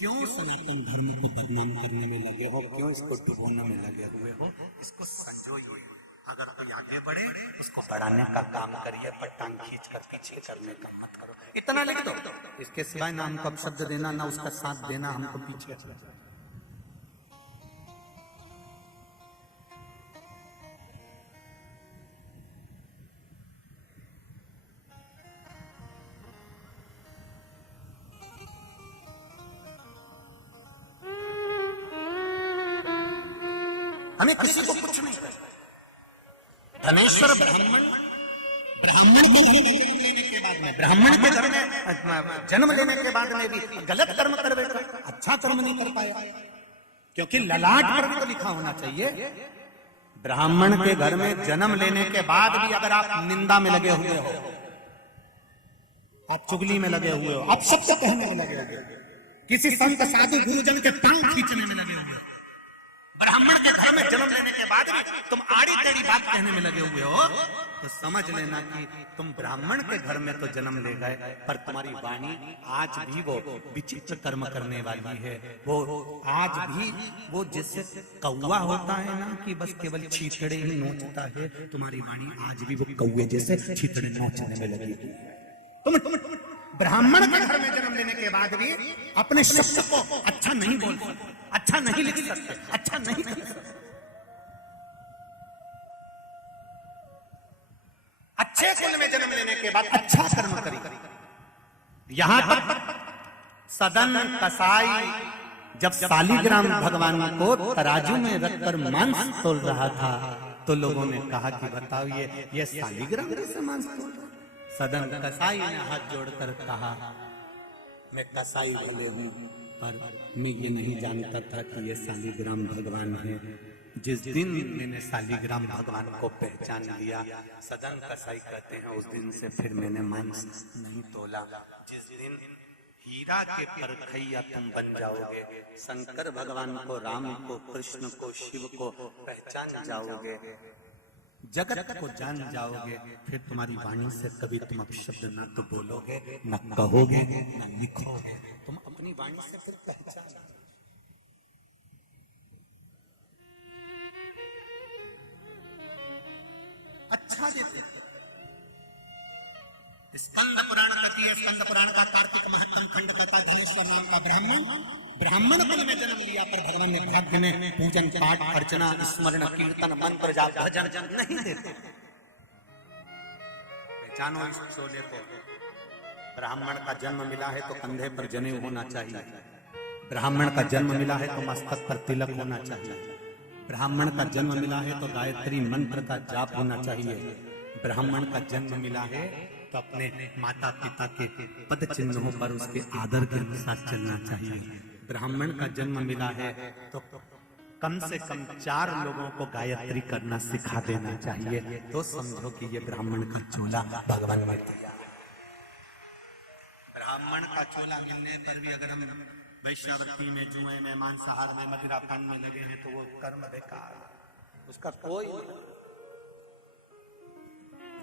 क्यों सनातन धर्म को बदनाम करने में लगे हो, क्यों इसको डुबोने में लगे हुए हो, इसको संजोइए। अगर कोई आगे बढ़े उसको बढ़ाने का काम करिए, पर टांग खींच कर पीछे करने का मत करो। इतना लिख दो, इसके सिवाय ना हमको अपशब्द देना, ना उसका साथ देना, हमको पीछे। हमें किसी को कुछ नहीं करना। धनेश्वर ब्राह्मण, ब्राह्मण के घर में जन्म लेने के बाद में, ब्राह्मण के घर में जन्म लेने के बाद में भी गलत कर्म कर बैठा, अच्छा कर्म नहीं कर पाया, क्योंकि ललाट पर भी तो लिखा होना चाहिए। ब्राह्मण के घर में जन्म लेने के बाद भी अगर आप निंदा में लगे हुए हो, आप चुगली में लगे हुए हो, आप सबसे कहने में लगे हुए हो, किसी संत साधु गुरुजन के पांव खींचने में लगे हुए हो, ब्राह्मण के घर में जन्म लेने के बाद भी तुम आड़ी टेढ़ी बात कहने में लगे हुए हो, तो समझ लेना कि तुम ब्राह्मण के घर में तो जन्म ले गए, पर तुम्हारी वाणी आज भी वो विचित्र कर्म करने वाली है। वो आज भी वो जैसे कौवा होता है ना, कि बस केवल छीछड़े ही नोचता है, तुम्हारी वाणी आज भी वो कौवे जैसे छीछड़े नाचने में लगी हुई है। तुम ब्राह्मण के घर में जन्म लेने के बाद भी अपने शब्द को अच्छा नहीं बोल सकते, अच्छा नहीं लिख सकते, अच्छा नहीं कर सकते। अच्छे कुल में जन्म लेने के बाद अच्छा कर्म करिए। यहां तक सदन कसाई जब शालिग्राम भगवान को तराजू में रखकर मांस तोल रहा था, तो लोगों ने कहा कि बताओ ये शालिग्राम जैसे मांस तोल रहा है। सदन कसाई ने हाथ जोड़कर कहा, मैं कसाई भले हूं, पर मैं ये नहीं जानता था कि ये शालिग्राम भगवान है। जिस दिन मैंने शालिग्राम भगवान को पहचान लिया, सदन कसाई कहते हैं, उस दिन से फिर मैंने मांस नहीं तोला। जिस दिन हीरा के परखैया तुम बन जाओगे, शंकर भगवान को, राम को, कृष्ण को, शिव को पहचान जाओगे, जगत को जान जाओगे, फिर तुम्हारी वाणी से कभी तुम अपशब्द न तो बोलोगे, न कहोगे, न लिखोगे, तुम अपनी वाणी से फिर पहचान। अच्छा देते स्कंद पुराण कहती है, स्कंद पुराण का कार्तिक महत्तम खंड कहता, धनेश्वर नाम का ब्राह्मण, ब्राह्मण कुल में जन्म लिया, पर भगवान ने भाग्य में पूजन पाठ अर्चना स्मरण कीर्तन मंत्र जाप भजन नहीं देते। पहचानो इस चोले को। ब्राह्मण का जन्म मिला है तो कंधे पर जनेऊ होना चाहिए, ब्राह्मण का जन्म मिला है तो मस्तक पर तिलक होना चाहिए, ब्राह्मण का जन्म मिला है तो गायत्री मंत्र का जाप होना चाहिए, ब्राह्मण का जन्म मिला है तो अपने माता पिता के पद चिन्हों पर उसके आदर के अनुसार चलना चाहिए। ब्राह्मण का जन्म मिला है तो कम से कम 4 लोगों को गायत्री करना सिखा देना चाहिए, तो समझो कि ये ब्राह्मण का चोला भगवान ने दिया। ब्राह्मण का चोला मिलने पर भी अगर हम वैष्णवती में, जुए में, मांसाहार में, मदिरा पान में लगे हैं, तो वो कर्म बेकार, उसका कोई।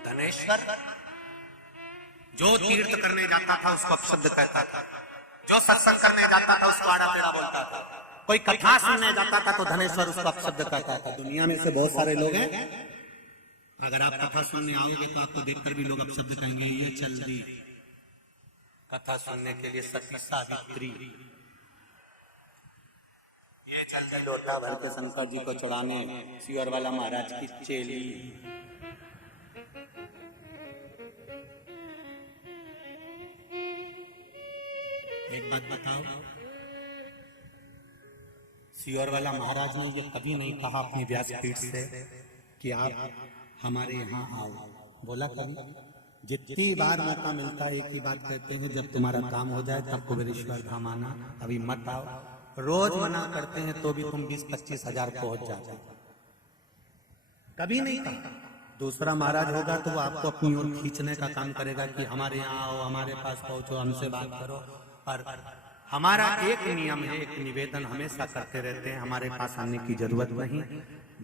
धनेश्वर जो तीर्थ करने जाता था उसको अपशब्द कहता था, जो सत्संग करने जाता था उसको आड़ा टेढ़ा बोलता था, कोई कथा सुनने जाता था तो धनेश्वर उसको अपशब्द कहता था। दुनिया में से बहुत सारे लोग हैं, अगर आप कथा सुनने आओगे तो आपको देखकर भी लोग अपशब्द कहेंगे, ये चल रही कथा सुनने के लिए सती सावित्री, ये चल रही लोटा भर के शंकर जी को चढ़ाने सियोर वाला महाराज की चेली। एक बात बताओ, सियोर वाला महाराज ने ये कभी नहीं कहा अपनी व्यासपीठ से कि आप हमारे यहाँ आओ, बोला कभी? जितनी बार मौका मिलता है एक ही बात कहते हैं, जब तुम्हारा काम हो जाए तब कुबेरेश्वर धाम आना, अभी मत आओ। रोज मना करते हैं तो भी तुम 20-25 हजार पहुंच जाते हो, कभी नहीं कहा। दूसरा महाराज होगा तो वो आपको अपनी ओर खींचने का काम करेगा कि हमारे यहाँ आओ, हमारे पास पहुंचो, हमसे बात करो। पर हमारा एक नियम है, एक निवेदन हमेशा करते रहते हैं, हमारे पास आने की जरूरत नहीं।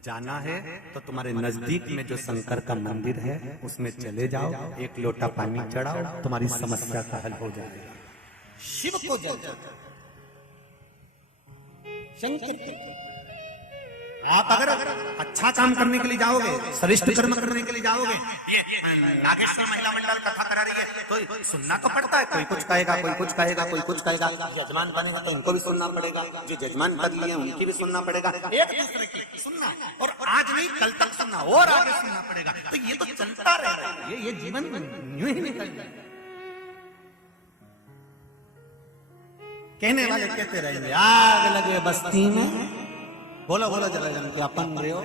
जाना है तो तुम्हारे नजदीक में जो शंकर का मंदिर है उसमें चले जाओ, एक लोटा पानी चढ़ाओ, तुम्हारी समस्या का हल हो जाएगा। शिव को जल, शंकर आप अगर अच्छा काम करने के लिए जाओगे, श्रेष्ठ कर्म करने के लिए जाओगे, ये नागेश्वर महिला मंडल कथा करा रही है तो सुनना तो पड़ता है। कोई कुछ कहेगा, कोई कुछ कहेगा, कोई कुछ कहेगा। यजमान बनेगा तो इनको भी सुनना पड़ेगा, जो यजमान पद लिए उनकी भी सुनना पड़ेगा, एक दूसरे की सुनना, और आज नहीं कल तक सुनना और आगे सुनना पड़ेगा। तो ये तो चलता रहेगा, ये जीवन यूं ही निकल जाए। कहने वाले कहते रहेंगे आग लगे बस्ती में, बोलो बोलो जरा जन के अपन रहे हो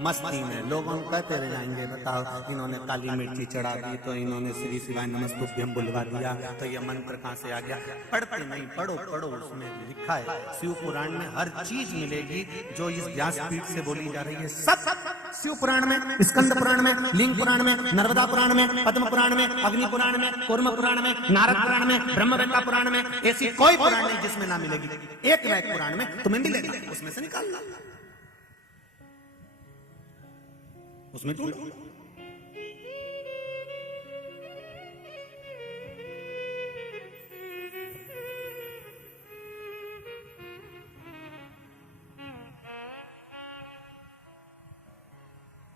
मस्ती में। लोगों को कहते रह जाएंगे, बताओ इन्होंने काली मिर्ची चढ़ा दी, तो इन्होंने श्री शिवाय नमस्तुभ्यम बुलवा दिया, तो ये मंत्र कहां से आ गया? पढ़ते नहीं, पढ़ो पढ़ो, उसमें लिखा है शिव पुराण में हर चीज मिलेगी जो इस व्यासपीठ से बोली जा रही है। सब शिव पुराण में, स्कंद पुराण में, लिंग पुराण में, नर्मदा पुराण में, पद्म पुराण में, अग्नि पुराण में, कूर्म पुराण में, नारद पुराण में, ब्रह्मवेत्ता पुराण में, ऐसी कोई पुराण नहीं जिसमें ना मिलेगी। एक वैक पुराण में तुम्हें मिलेगी, उसमें से निकालना, उसमें ढूंढो।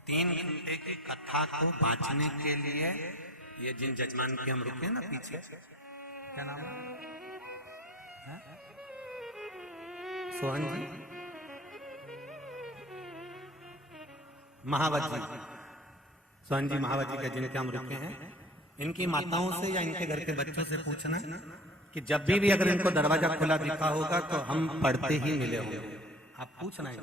तीन घंटे की कथा को बांचने के लिए ये जिन जजमान के हम रुके ना पीछे, क्या नाम है? सोहन जी, महावत जी, सोहन जी महावत जी के जिनके हम रुके हैं, इनकी माताओं से या इनके घर के बच्चों से पूछना कि जब भी अगर इनको दरवाजा खुला दिखा होगा तो हम पढ़ते ही मिले होंगे। आप पूछना है।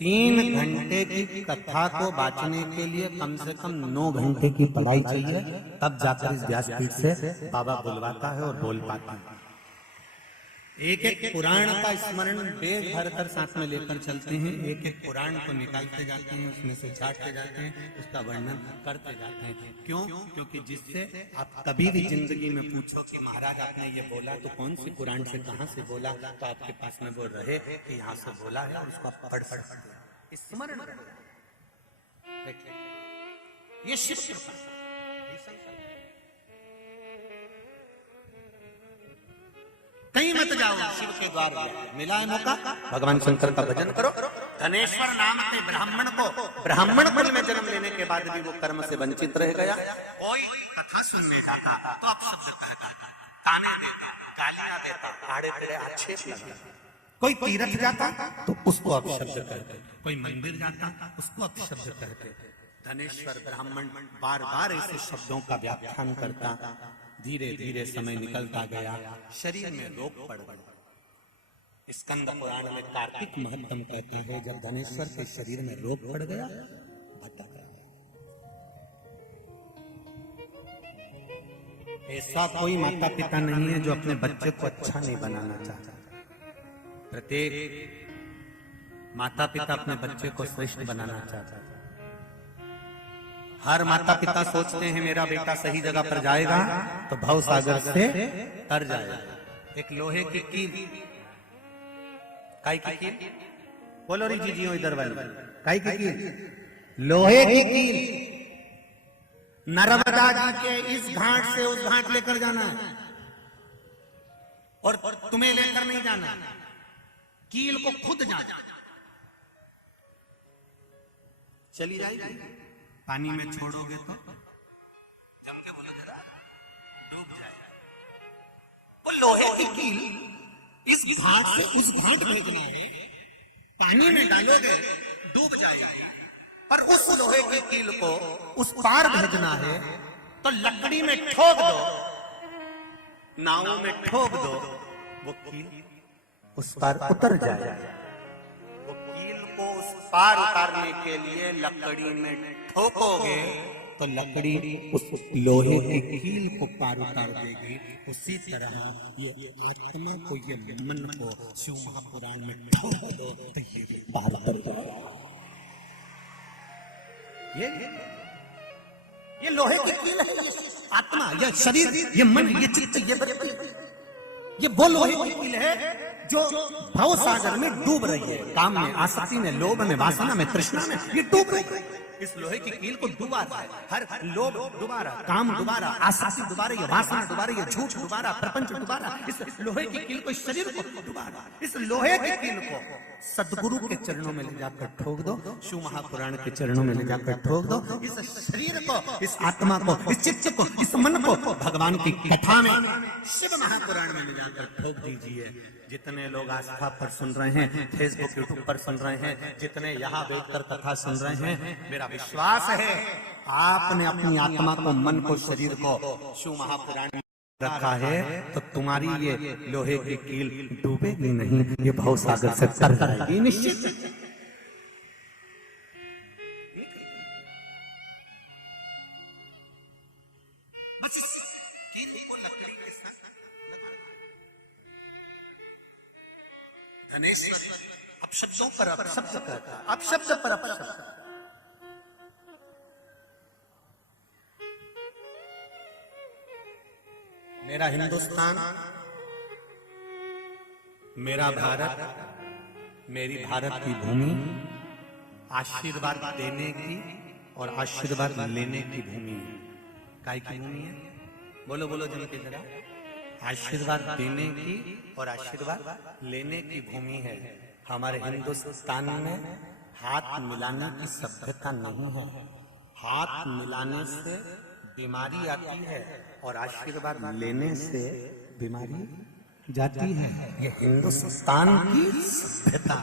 3 घंटे की कथा को बांचने के लिए कम से कम 9 घंटे की पढ़ाई चाहिए, तब जाकर इस व्यासपीठ से बाबा बुलवाता है और बोल पाता है। एक एक पुराण का स्मरण बेग भर कर साथ में लेकर चलते हैं, एक एक पुराण को निकालते जाते हैं, उसमें से छाटते जाते हैं, उसका वर्णन करते जाते हैं। क्यों? क्योंकि जिससे आप कभी भी जिंदगी में पूछो कि महाराज आपने ये बोला तो कौन सी पुराण से कहां से बोला, तो आपके पास में वो रहे कि यहाँ से बोला है और उसको आप पढ़ स्मरण करें। ये शिव कृपा। कहीं मत जाओ, शिव के द्वार मिला है मौका, भगवान शंकर का भजन करो। धनेश्वर नाम के ब्राह्मण को ब्राह्मण कुल में जन्म लेने के बाद भी वो कर्म से वंचित रह गया। कोई कथा सुनने जाता तो आप शब्द कहता, ताने देता, गालियां देता, आड़े टेढ़े आक्षेप लगता। कोई तीर्थ जाता तो उसको आप शब्द कहते, कोई मंदिर जाता उसको आप शब्द कहते। धनेश्वर ब्राह्मण बार बार ऐसे शब्दों का व्याख्यान करता। धीरे धीरे समय निकलता गया, शरीर में रोग पड़ गया। स्कंद पुराण में कार्तिक महत्तम कहता है जब धनेश्वर के शरीर में रोग पड़ गया, भटक गया। ऐसा कोई माता पिता नहीं है जो अपने बच्चे को अच्छा नहीं बनाना चाहता। प्रत्येक माता पिता अपने बच्चे को श्रेष्ठ बनाना चाहता है। हर माता पिता सोचते हैं मेरा बेटा सही जगह पर जाएगा तो भव सागर से तर जाएगा। एक लोहे की कील, काई की कील, बोलो री जी इधर वाली, काई की कील, लोहे की कील, नर्मदा जी के इस घाट से उस घाट लेकर जाना है और तुम्हें लेकर नहीं जाना, कील को खुद जाना। चली जाएगी, पानी में छोड़ोगे तो जम के बोला जरा डूब जाएगा। वो लोहे की कील इस घाट से उस घाट भेजना है, पानी में डालोगे डूब जाएगी। पर उस लोहे की कील को उस पार भेजना है तो लकड़ी में ठोक दो, नाव में ठोक दो, वो कील उस पार उतर जाएगा। वो कील को उस पार उतारने के लिए लकड़ी में ठोकोगे तो लकड़ी उस लोहे की कील को पार उतार देगी। उसी तरह ये आत्मा को, ये मन को शिव महापुराण में ठोक दो तो ये पार उतर जाएगा। ये लोहे की कील है, ये आत्मा, ये शरीर, ये मन, ये चित्त, ये वृत्ति, ये वो लोहे की कील है जो भव सागर में डूब रही है। काम में, आसक्ति में, लोभ में, वासना में, तृष्णा में, ये डूब रही है। इस लोहे की कील को डुबा रहा है। हर लोभ डुबा रहा, काम डुबा रहा, आसक्ति डुबा रही है, वासना डुबा रही है, झूठ डुबा रहा, प्रपंच डुबा रहा। इस लोहे की कील को, इस शरीर को डुबा रहा। इस लोहे की कील को सदगुरु के चरणों में ले जाकर ठोक दो, शिव महापुराण के चरणों में ले जाकर ठोक दो। इस शरीर को, इस आत्मा को, इस चित्त को, इस मन को भगवान की कथा में, शिव महापुराण में ले जाकर ठोक दीजिए। जितने लोग आस्था पर सुन रहे हैं, फेसबुक यूट्यूब पर सुन रहे हैं, जितने यहाँ बैठकर कथा सुन रहे हैं, मेरा विश्वास है आपने अपनी आत्मा को, मन को, शरीर को शिव महापुराण में रखा है तो तुम्हारी ये लोहे की कील डूबेगी नहीं, ये भव सागर से तर जाएगी निश्चित। बस कील को लकड़ी के साथ धनेश्वर अपशब्दों पर अपशब्द कहता, अपशब्द पर अपशब्द। मेरा हिंदुस्तान, मेरा भारत, मेरी भारत की भूमि आशीर्वाद देने की और आशीर्वाद लेने की भूमि है। काय की भूमि है? बोलो बोलो जन के जरा। आशीर्वाद देने की और आशीर्वाद लेने की भूमि है। हमारे हिंदुस्तान में हाथ मिलाने की सभ्यता नहीं है। हाथ मिलाने से बीमारी आती है और आशीर्वाद लेने से बीमारी जाती है। ये हिंदुस्तान की सभ्यता।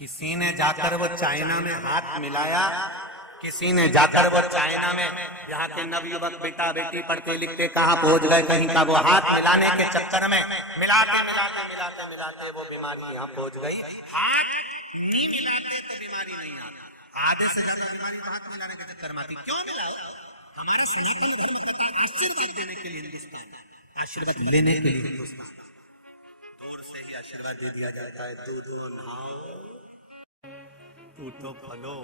किसी ने जाकर वो चाइना में हाथ मिलाया, किसी ने जाकर वो चाइना में, यहाँ के नवयुवक बेटा बेटी पढ़ते लिखते कहाँ पहुंच गए, कहीं का वो हाथ मिलाने के चक्कर में मिलाते मिलाते मिलाते मिलाते वो बीमारी यहाँ पहुंच गई। हाथ नहीं मिलाते तो बीमारी नहीं आती, आधे से ज्यादा बीमारी हाथ मिलाने के चक्कर में आती। क्यों मिलाया? हमारे सनातन धर्म कहता है आशीर्वाद देने के लिए हिंदुस्तान, आशीर्वाद लेने के लिए हिंदुस्तान। दूर से ही आशीर्वाद दे दिया जाता है, दूधो नहाओ, टूटो फलो,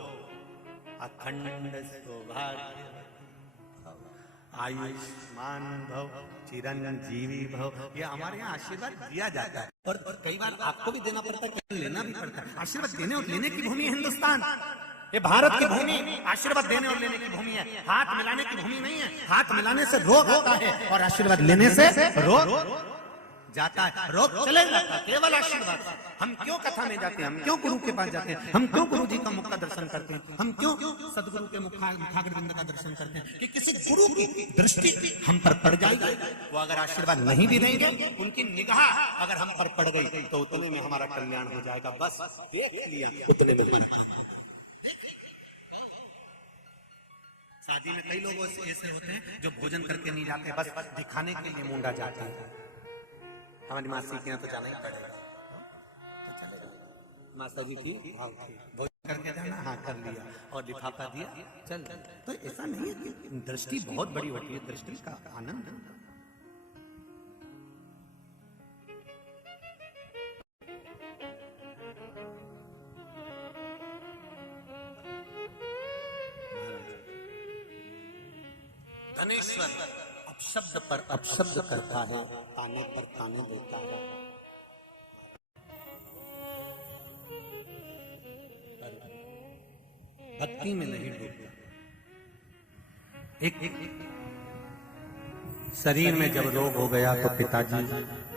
अखंड सौभाग्य, आयुष्मान भव, चिरंजीवी भव, ये हमारे यहाँ आशीर्वाद दिया जाता है। और कई बार आपको भी देना पड़ता है, कई लेना भी पड़ता है। आशीर्वाद देने और लेने की भूमि है हिंदुस्तान। ये भारत की भूमि आशीर्वाद देने और लेने की भूमि है, हाथ मिलाने की भूमि नहीं है। हाथ मिलाने से रोग आता है और आशीर्वाद लेने से रोग जाता है, रोग चले जाता है केवल आशीर्वाद। हम क्यों कथा में जाते हैं, हम क्यों गुरु के पास जाते हैं, हम क्यों गुरु जी का मुख का दर्शन करते हैं, हम क्यों सदगुरु के मुखाग्रविंद का दर्शन करते हैं? कि किसी गुरु की दृष्टि हम पर पड़ जाएगी। वो अगर आशीर्वाद नहीं भी देंगे, उनकी निगाह अगर हम पर पड़ गई तो उतने में हमारा कल्याण हो जाएगा। बस देख लिया, उतने में। शादी में कई लोग ऐसे होते हैं जो भोजन करके नहीं जाते, बस दिखाने के लिए मुंडा जाते हैं। हमारी मासी के यहाँ तो जाना ही पड़ेगा, तो चलेगा। माता जी की भोजन करके जाना, हाँ कर लिया और लिफाफा दिया, चल। तो ऐसा नहीं है कि दृष्टि बहुत बड़ी होती है, दृष्टि का आनंद। धनेश्वर अपशब्द पर अपशब्द करता है, ताने पर ताने देता है। भक्ति में नहीं डूबता। एक शरीर में जब रोग हो गया तो पिताजी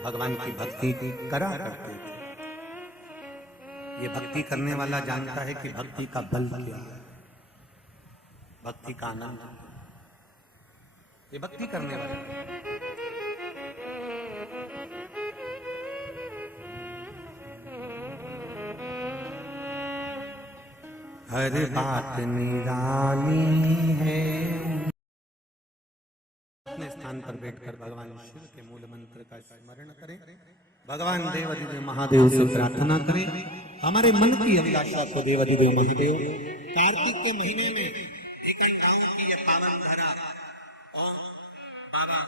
भगवान की भक्ति करा करते थे। ये भक्ति करने वाला जानता है कि भक्ति का बल क्या है, भक्ति का आनंद। ये भक्ति करने वाला हर बात निराली है। अपने स्थान पर बैठकर भगवान शिव के मूल मंत्र का स्मरण करें, भगवान देवाधिदेव महादेव से प्रार्थना करें, हमारे मन की अभिलाषा को देवाधिदेव महादेव कार्तिक के महीने में गाँव की ये पावन धरा, बाबा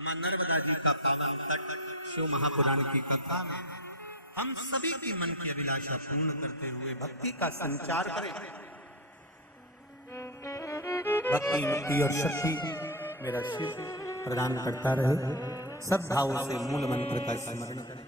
मां नर्मदा जी का पावन तट, शिव महापुराण की कथा में हम सभी की मन की अभिलाषा पूर्ण करते हुए भक्ति का संचार करें। भक्ति, मुक्ति और शक्ति मेरा शिव प्रदान करता रहे। सब भावों से मूल मंत्र का स्मरण करें।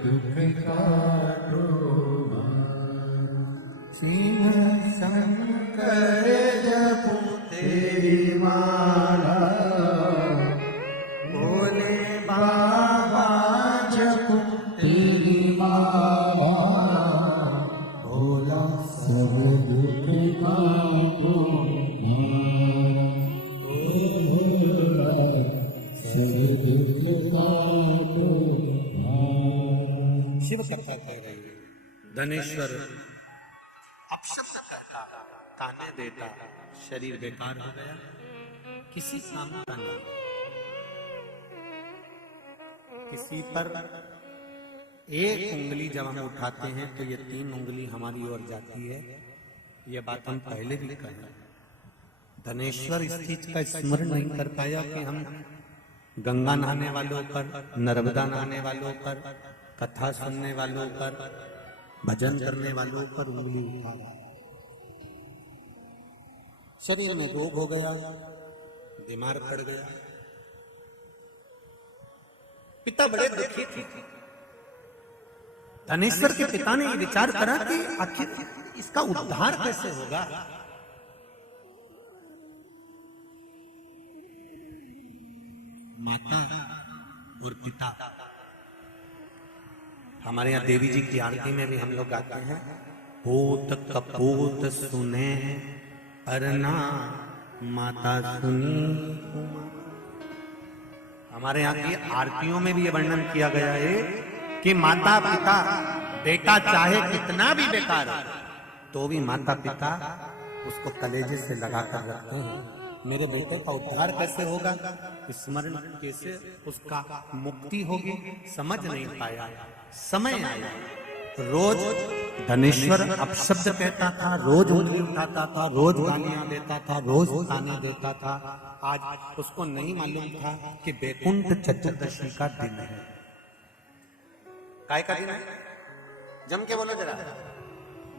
दुख काटो सिंह शंकर जपू तेरी माला बोले बाबा जपू तेरी माला भोला सब दुख काटो शिव कथा कह रही है। धनेश्वर अपशब्द कहता, ताने देता, शरीर बेकार हो गया, किसी काम का नहीं। किसी पर एक उंगली जब हम उठाते हैं तो ये 3 उंगली हमारी ओर जाती है। ये बात हम पहले भी कहें। धनेश्वर इस चीज का स्मरण नहीं कर पाया कि हम गंगा नहाने वालों पर, नर्मदा नहाने वालों पर, कथा सुनने वालों पर, भजन करने वालों पर उंगली उठा। शरीर में रोग हो गया, बीमार पड़ गया। पिता बड़े दुखी थे। धनेश्वर के पिता ने ये विचार करा कि आखिर इसका उद्धार कैसे होगा। माता और पिता, हमारे यहाँ देवी जी की आरती में भी हम लोग गाते हैं, पूत कपूत सुने अरना माता सुनी। हमारे यहाँ की आरतियों में भी ये वर्णन किया गया है कि माता पिता, बेटा चाहे कितना भी बेकार हो तो भी माता पिता उसको कलेजे से लगाकर रखते हैं। मेरे बेटे का उद्धार कैसे होगा, स्मरण कैसे उसका मुक्ति होगी, समझ नहीं पाया। समय आया, रोज धनेश्वर अपशब्द कहता था, रोज उंगली उठाता था, रोज गालियां देता था, रोज ताने देता था। आज उसको नहीं मालूम था कि बैकुंठ चतुर्दशी का दिन है। काय का दिन है? जम के बोलो जरा।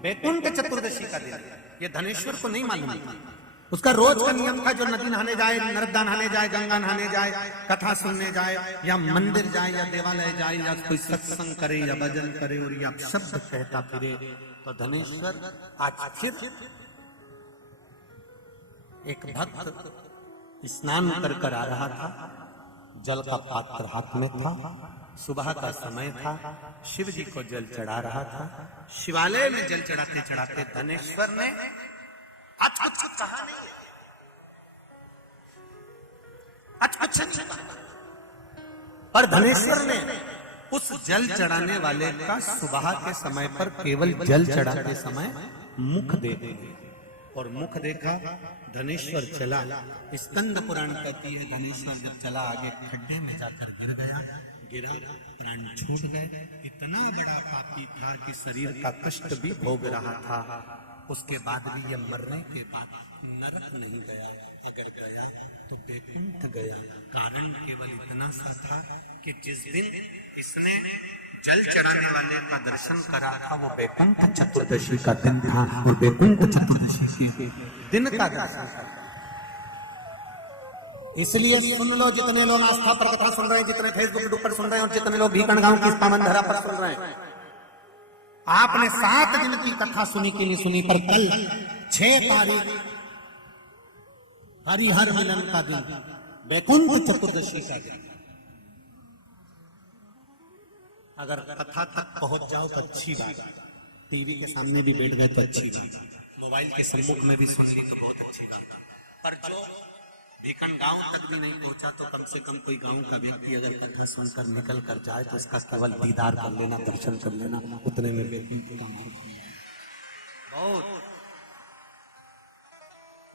बैकुंठ चतुर्दशी का दिन है। ये धनेश्वर को नहीं मालूम था। उसका रोज का नियम था, जो नदी नहाने जाए, नर्मदा नहाने जाए, गंगा नहाने जाए, कथा सुनने जाए, या मंदिर जाए, या देवालय जाए, या कोई सत्संग करे, या भजन करे, और या शब्द कहता फिरे। तो धनेश्वर आज फिर एक भक्त स्नान कर आ रहा था, जल का पात्र हाथ में था, सुबह का समय था, शिव जी को जल चढ़ा रहा था। शिवालय में जल चढ़ाते चढ़ाते धनेश्वर ने आज कुछ कहा नहीं है, आज कुछ नहीं कहा, पर धनेश्वर ने उस जल चढ़ाने वाले का सुबह के समय पर केवल जल चढ़ाते समय मुख देखा, और मुख देखा। धनेश्वर चला। स्कंद पुराण कहती है धनेश्वर जब चला आगे खड्डे में जाकर गिरा, प्राण छूट गए। इतना बड़ा पापी था कि शरीर का कष्ट भी भोग रहा था। उसके बाद भी यह मरने के बाद नरक नहीं गया, अगर गया तो बैकुंठ गया। कारण केवल इतना सा था कि जिस दिन इसने जल चढ़ाने वाले का दर्शन करा था वो बैकुंठ चतुर्दशी का दिन था, और बैकुंठ चतुर्दशी के दिन का दर्शन करा। इसलिए सुन लो, जितने लोग आस्था पर कथा सुन रहे हैं, जितने फेसबुक पर सुन रहे हैं, और जितने लोग भीकण गांव की पावन धरा पर सुन रहे हैं, आपने 7 दिन की कथा सुनी कि नहीं सुनी, पर कल 6 तारीख हरिहर मिलन का दिन, बैकुंठ चतुर्दशी का दिन। अगर कथा तक पहुंच जाओ तो अच्छी बात, टीवी के सामने भी बैठ गए तो अच्छी बात, मोबाइल के सम्मुख में भी सुन ली तो बहुत अच्छी बात, पर जो भीकण गांव तक भी नहीं पहुंचा तो कम से कम कोई गांव का व्यक्ति अगर कथा सुनकर निकल कर जाए तो उसका केवल दीदार कर लेना, दर्शन कर लेना, उतने में बहुत।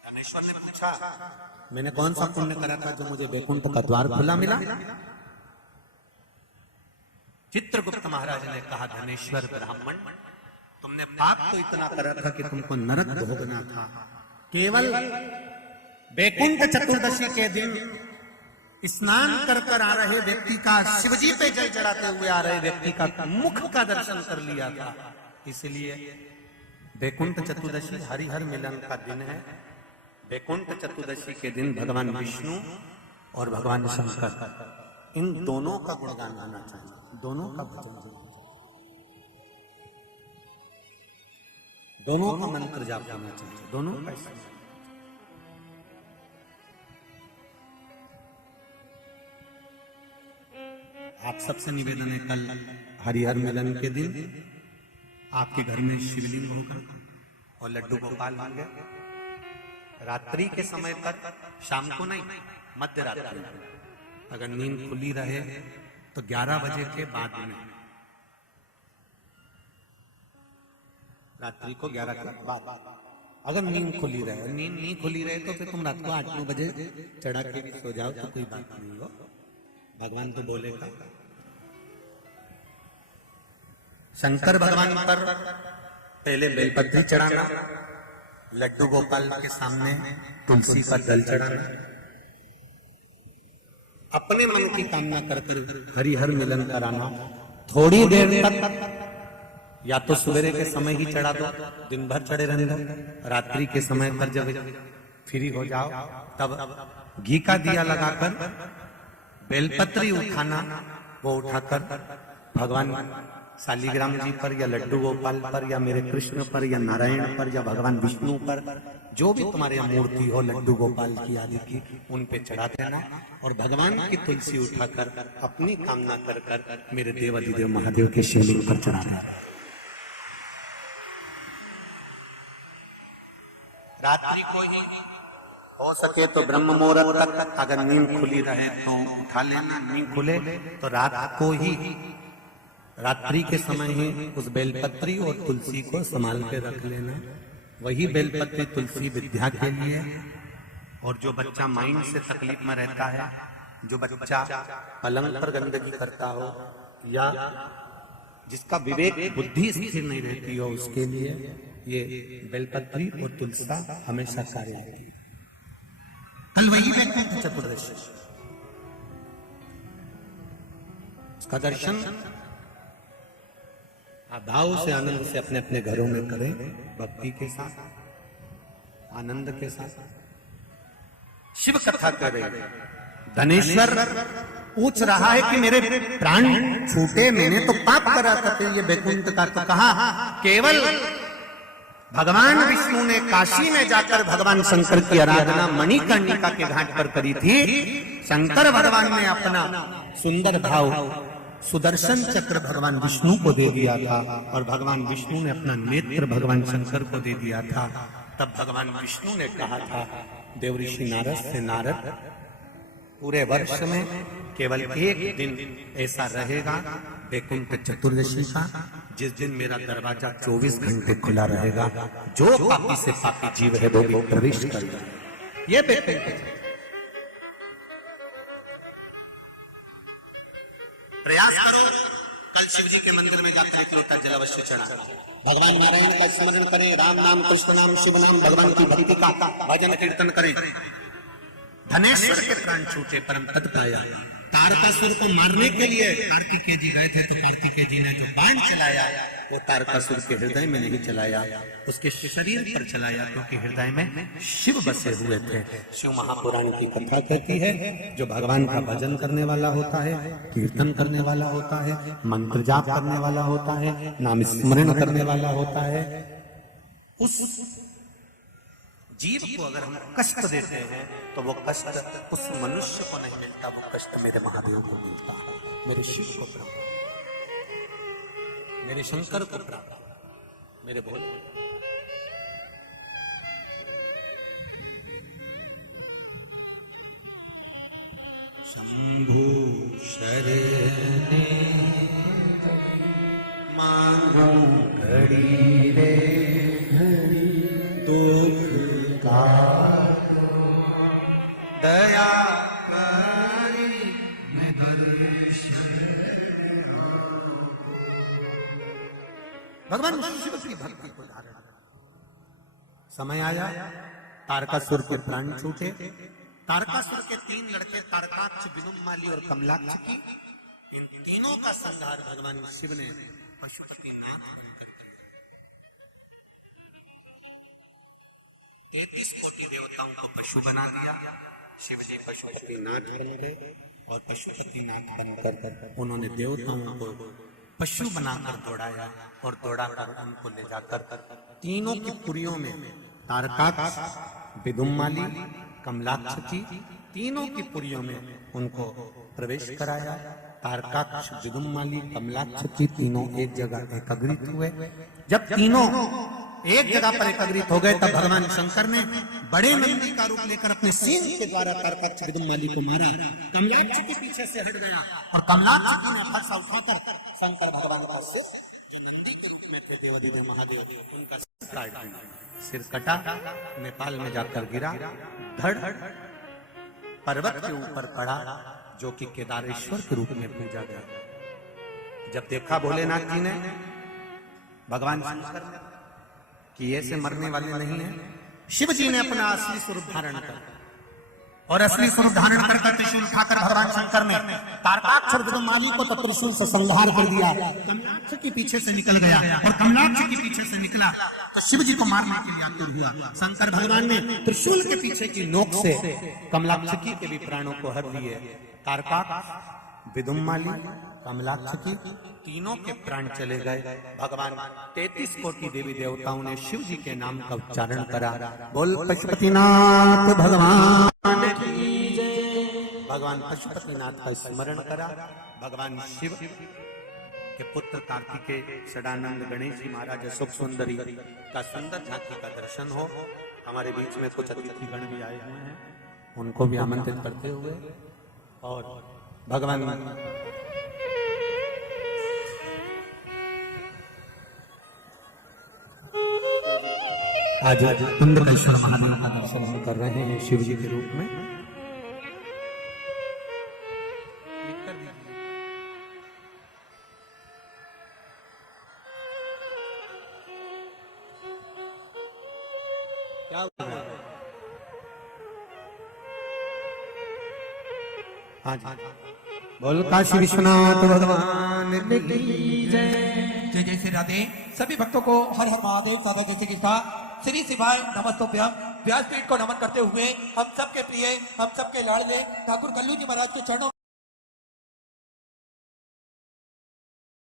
धनेश्वर ने पूछा, मैंने कौन सा पुण्य करा था जो मुझे बैकुंठ का द्वार खुला मिला? चित्रगुप्त महाराज ने कहा, धनेश्वर ब्राह्मण, तुमने पाप तो इतना करा था कि तुमको नरक भोगना था। केवल बैकुंठ चतुर्दशी के दिन स्नान कर आ रहे व्यक्ति का, शिवजी पे जल चढ़ाते हुए आ रहे व्यक्ति का मुख का दर्शन कर लिया था। इसलिए बैकुंठ चतुर्दशी हरिहर मिलन का दिन है। बैकुंठ चतुर्दशी के दिन भगवान विष्णु और भगवान शंकर, इन दोनों का गुणगान गाना चाहिए, दोनों का भजन। दोनों का मंत्र जाप करना चाहिए, दोनों का। आप सबसे निवेदन है, कल हरिहर मिलन के दिन आपके घर में शिवलिंग होगा और लड्डू गोपाल होंगे। रात्रि के समय पर, शाम को नहीं, मध्य रात्रि में, अगर नींद खुली रहे तो 11 बजे के बाद में, रात्रि को 11 के बाद अगर नींद खुली रहे। नींद नहीं खुली रहे तो फिर तुम रात को 8-9 बजे चढ़ा के भी सो जाओ तो कोई बात नहीं हो, भगवान तो बोलेगा। शंकर भगवान पर पहले बेलपत्री चढ़ाना, लड्डू गोपाल के सामने तुलसी पर जल चढ़ाना, अपने मन की कामना कर हरिहर मिलन कराना। थोड़ी देर तक या तो सवेरे के समय ही चढ़ा दो, दिन भर चढ़े रहने दो। रात्रि के समय पर जब फ्री हो जाओ तब घी का दिया लगाकर बेलपत्री उठाना, वो उठाकर भगवान शालिग्राम जी पर या लड्डू गोपाल पर या मेरे कृष्ण पर या नारायण पर या भगवान विष्णु पर, जो भी तुम्हारे यहाँ मूर्ति हो लड्डू गोपाल की आदि की, उन पे चढ़ा देना और भगवान की तुलसी उठाकर अपनी कामना कर कर मेरे देवाधिदेव महादेव के शिवलिंग पर चढ़ा देना। रात्रि को ही हो सके तो ब्रह्म मुहूर्त तक, अगर नींद खुली रहे तो उठा लेना, नींद खुले तो रात को ही, रात्रि के समय ही उस बेलपत्री और तुलसी को संभाल के रख लेना। वही बेलपत्री तुलसी विद्या के लिए, और जो बच्चा माइंड से तकलीफ में रहता है, जो बच्चा पलंग पर गंदगी करता हो या जिसका विवेक बुद्धि स्थिर नहीं रहती हो, उसके लिए ये बेलपत्री और तुलसी हमेशा कार्य आती है। कल वही बैठे चतुर्दशी, उसका दर्शन भाव से आनंद से अपने अपने घरों में करें, भक्ति के साथ, आनंद के साथ। शिव कथा कर रहे, धनेश्वर पूछ रहा है कि मेरे प्राण छूटे, मैंने तो पाप करा था, फिर ये बैकुंठ का तो कहा। केवल भगवान विष्णु ने काशी में जाकर भगवान शंकर की आराधना मणिकर्णिका के घाट पर करी थी। शंकर भगवान ने अपना सुंदर भाव सुदर्शन चक्र भगवान विष्णु को दे दिया था और भगवान विष्णु ने अपना नेत्र भगवान शंकर को दे दिया था। तब भगवान विष्णु ने कहा था देवऋषि नारद से, नारद पूरे वर्ष में केवल एक दिन ऐसा रहेगा वैकुंठ चतुर्दशी का, जिस दिन मेरा दरवाजा 24 घंटे खुला रहेगा, जो पापी से पापी जीव है वो भी प्रवेश कर जाए। ये वैकुंठ प्रयास करो, कल शिव जी के मंदिर में जाकर एक लोटा जल अवश्य चढ़ा, भगवान नारायण का स्मरण करें, राम नाम कृष्ण नाम शिव नाम भगवान की भक्ति का भजन कीर्तन करें। धनेश्वर के प्राण छूटे परम पद पाया। तारकासुर को मारने के लिए कार्तिकेय जी गए थे, तो कार्तिकेय जी ने जो बाण चलाया वो तारकासुर के हृदय में नहीं चलाया, उसके शरीर पर चलाया, क्योंकि हृदय में शिव बसे हुए थे। शिव महापुराण की कथा कहती है, जो भगवान का भजन करने वाला होता है, कीर्तन करने वाला होता है, मंत्र जाप करने वाला होता है, नाम स्मरण करने वाला होता है, उस जीव को अगर हम कष्ट देते हैं तो वो कष्ट उस मनुष्य को नहीं मिलता, वो कष्ट मेरे महादेव को मिलता है, मेरे शिव को प्राप्त, मेरे शंकर को प्राप्त, मेरे भोले। शंभु शरणे मांगू घड़ी रे दुख का दया करी भगवान शिव की भक्ति को धारण। समय आया, तारकासुर के प्राण छूटे। तारकासुर के 3 लड़के तारकाक्ष, विनुमाली और कमलाक्ष की, इन तीनों का संहार भगवान शिव ने पशुपतिनाथ 33 कोटि देवताओं को पशु बना दिया। शिव जी पशुपतिनाथ बन गए और पशुपतिनाथ बनकर उन्होंने देवताओं को पशु बनाकर दौड़ाया और दौड़ाकर उनको ले जाकर तीनों की पुरियों में तारकाक्ष, विदुम्माली, कमलाक्ष की तीनों की पुरियों में उनको प्रवेश कराया। तारकाक्ष, विदुम्माली, कमलाक्ष की तीनों एक जगह एकत्रित हुए। जब तीनों एक जगह पर एकत्रित हो गए तब भगवान शंकर ने बड़े नंदी का रूप लेकर अपने सींग के द्वारा तारकाक्ष, विदुम्माली को मारा। कमलाक्ष के पीछे से हट गया और कमलाक्ष की ने फरसा उठाकर शंकर भगवान का नंदी के रूप में थे देवाधिदेव महादेव, उनका सिर कटा, नेपाल में जाकर गिरा, धड़ पर्वत के ऊपर पड़ा जो कि केदारेश्वर के रूप में पूजा गया। जब देखा भोलेनाथ जी ने भगवान शंकर ने कि ऐसे मरने वाले नहीं है, शिव जी ने अपना असली स्वरूप धारण कर और असली स्वरूप धारण कर त्रिशूल उठाकर भगवान शंकर ने तारकाक्ष और विदुम्माली को तो त्रिशूल से संहार कर दिया। कमलाक्ष के पीछे से निकल गया और कमलाक्ष के पीछे से निकला तो शिव जी को मारने के लिए आतुर हुआ। शंकर भगवान ने त्रिशूल के पीछे की नोक से कमलाक्ष के भी प्राणों को हर लिए। तारकाक्ष, विदुम्माली, कमलाक्ष की तीनों के प्राण चले गए। भगवान 33 कोटि देवी देवताओं ने शिव जी के नाम का उच्चारण करा। बोल पशुपतिनाथ भगवान की जय। भगवान पशुपतिनाथ का स्मरण करा। भगवान शिव के पुत्र कार्तिकेय, षडानंद, गणेश जी महाराज, सुख सुंदरी का सुंदर झांकी का दर्शन हो। हमारे बीच में कुछ अतिथि गण भी आए हुए हैं, उनको भी आमंत्रित करते हुए और भगवान आज कुंडकेश्वर महादेव का दर्शन हम कर रहे हैं शिव जी के रूप में। क्या हुआ? हाँ जी, बोल काशी विश्वनाथ भगवान की जय। जय जय श्री राधे। सभी भक्तों को हर हर महादेव। साधा जैसे की था श्री शिवाय नमस्तोभ्यम। व्यासपीठ को नमन करते हुए हम सबके प्रिय, हम सबके लाडले ठाकुर कल्लू जी महाराज के चरणों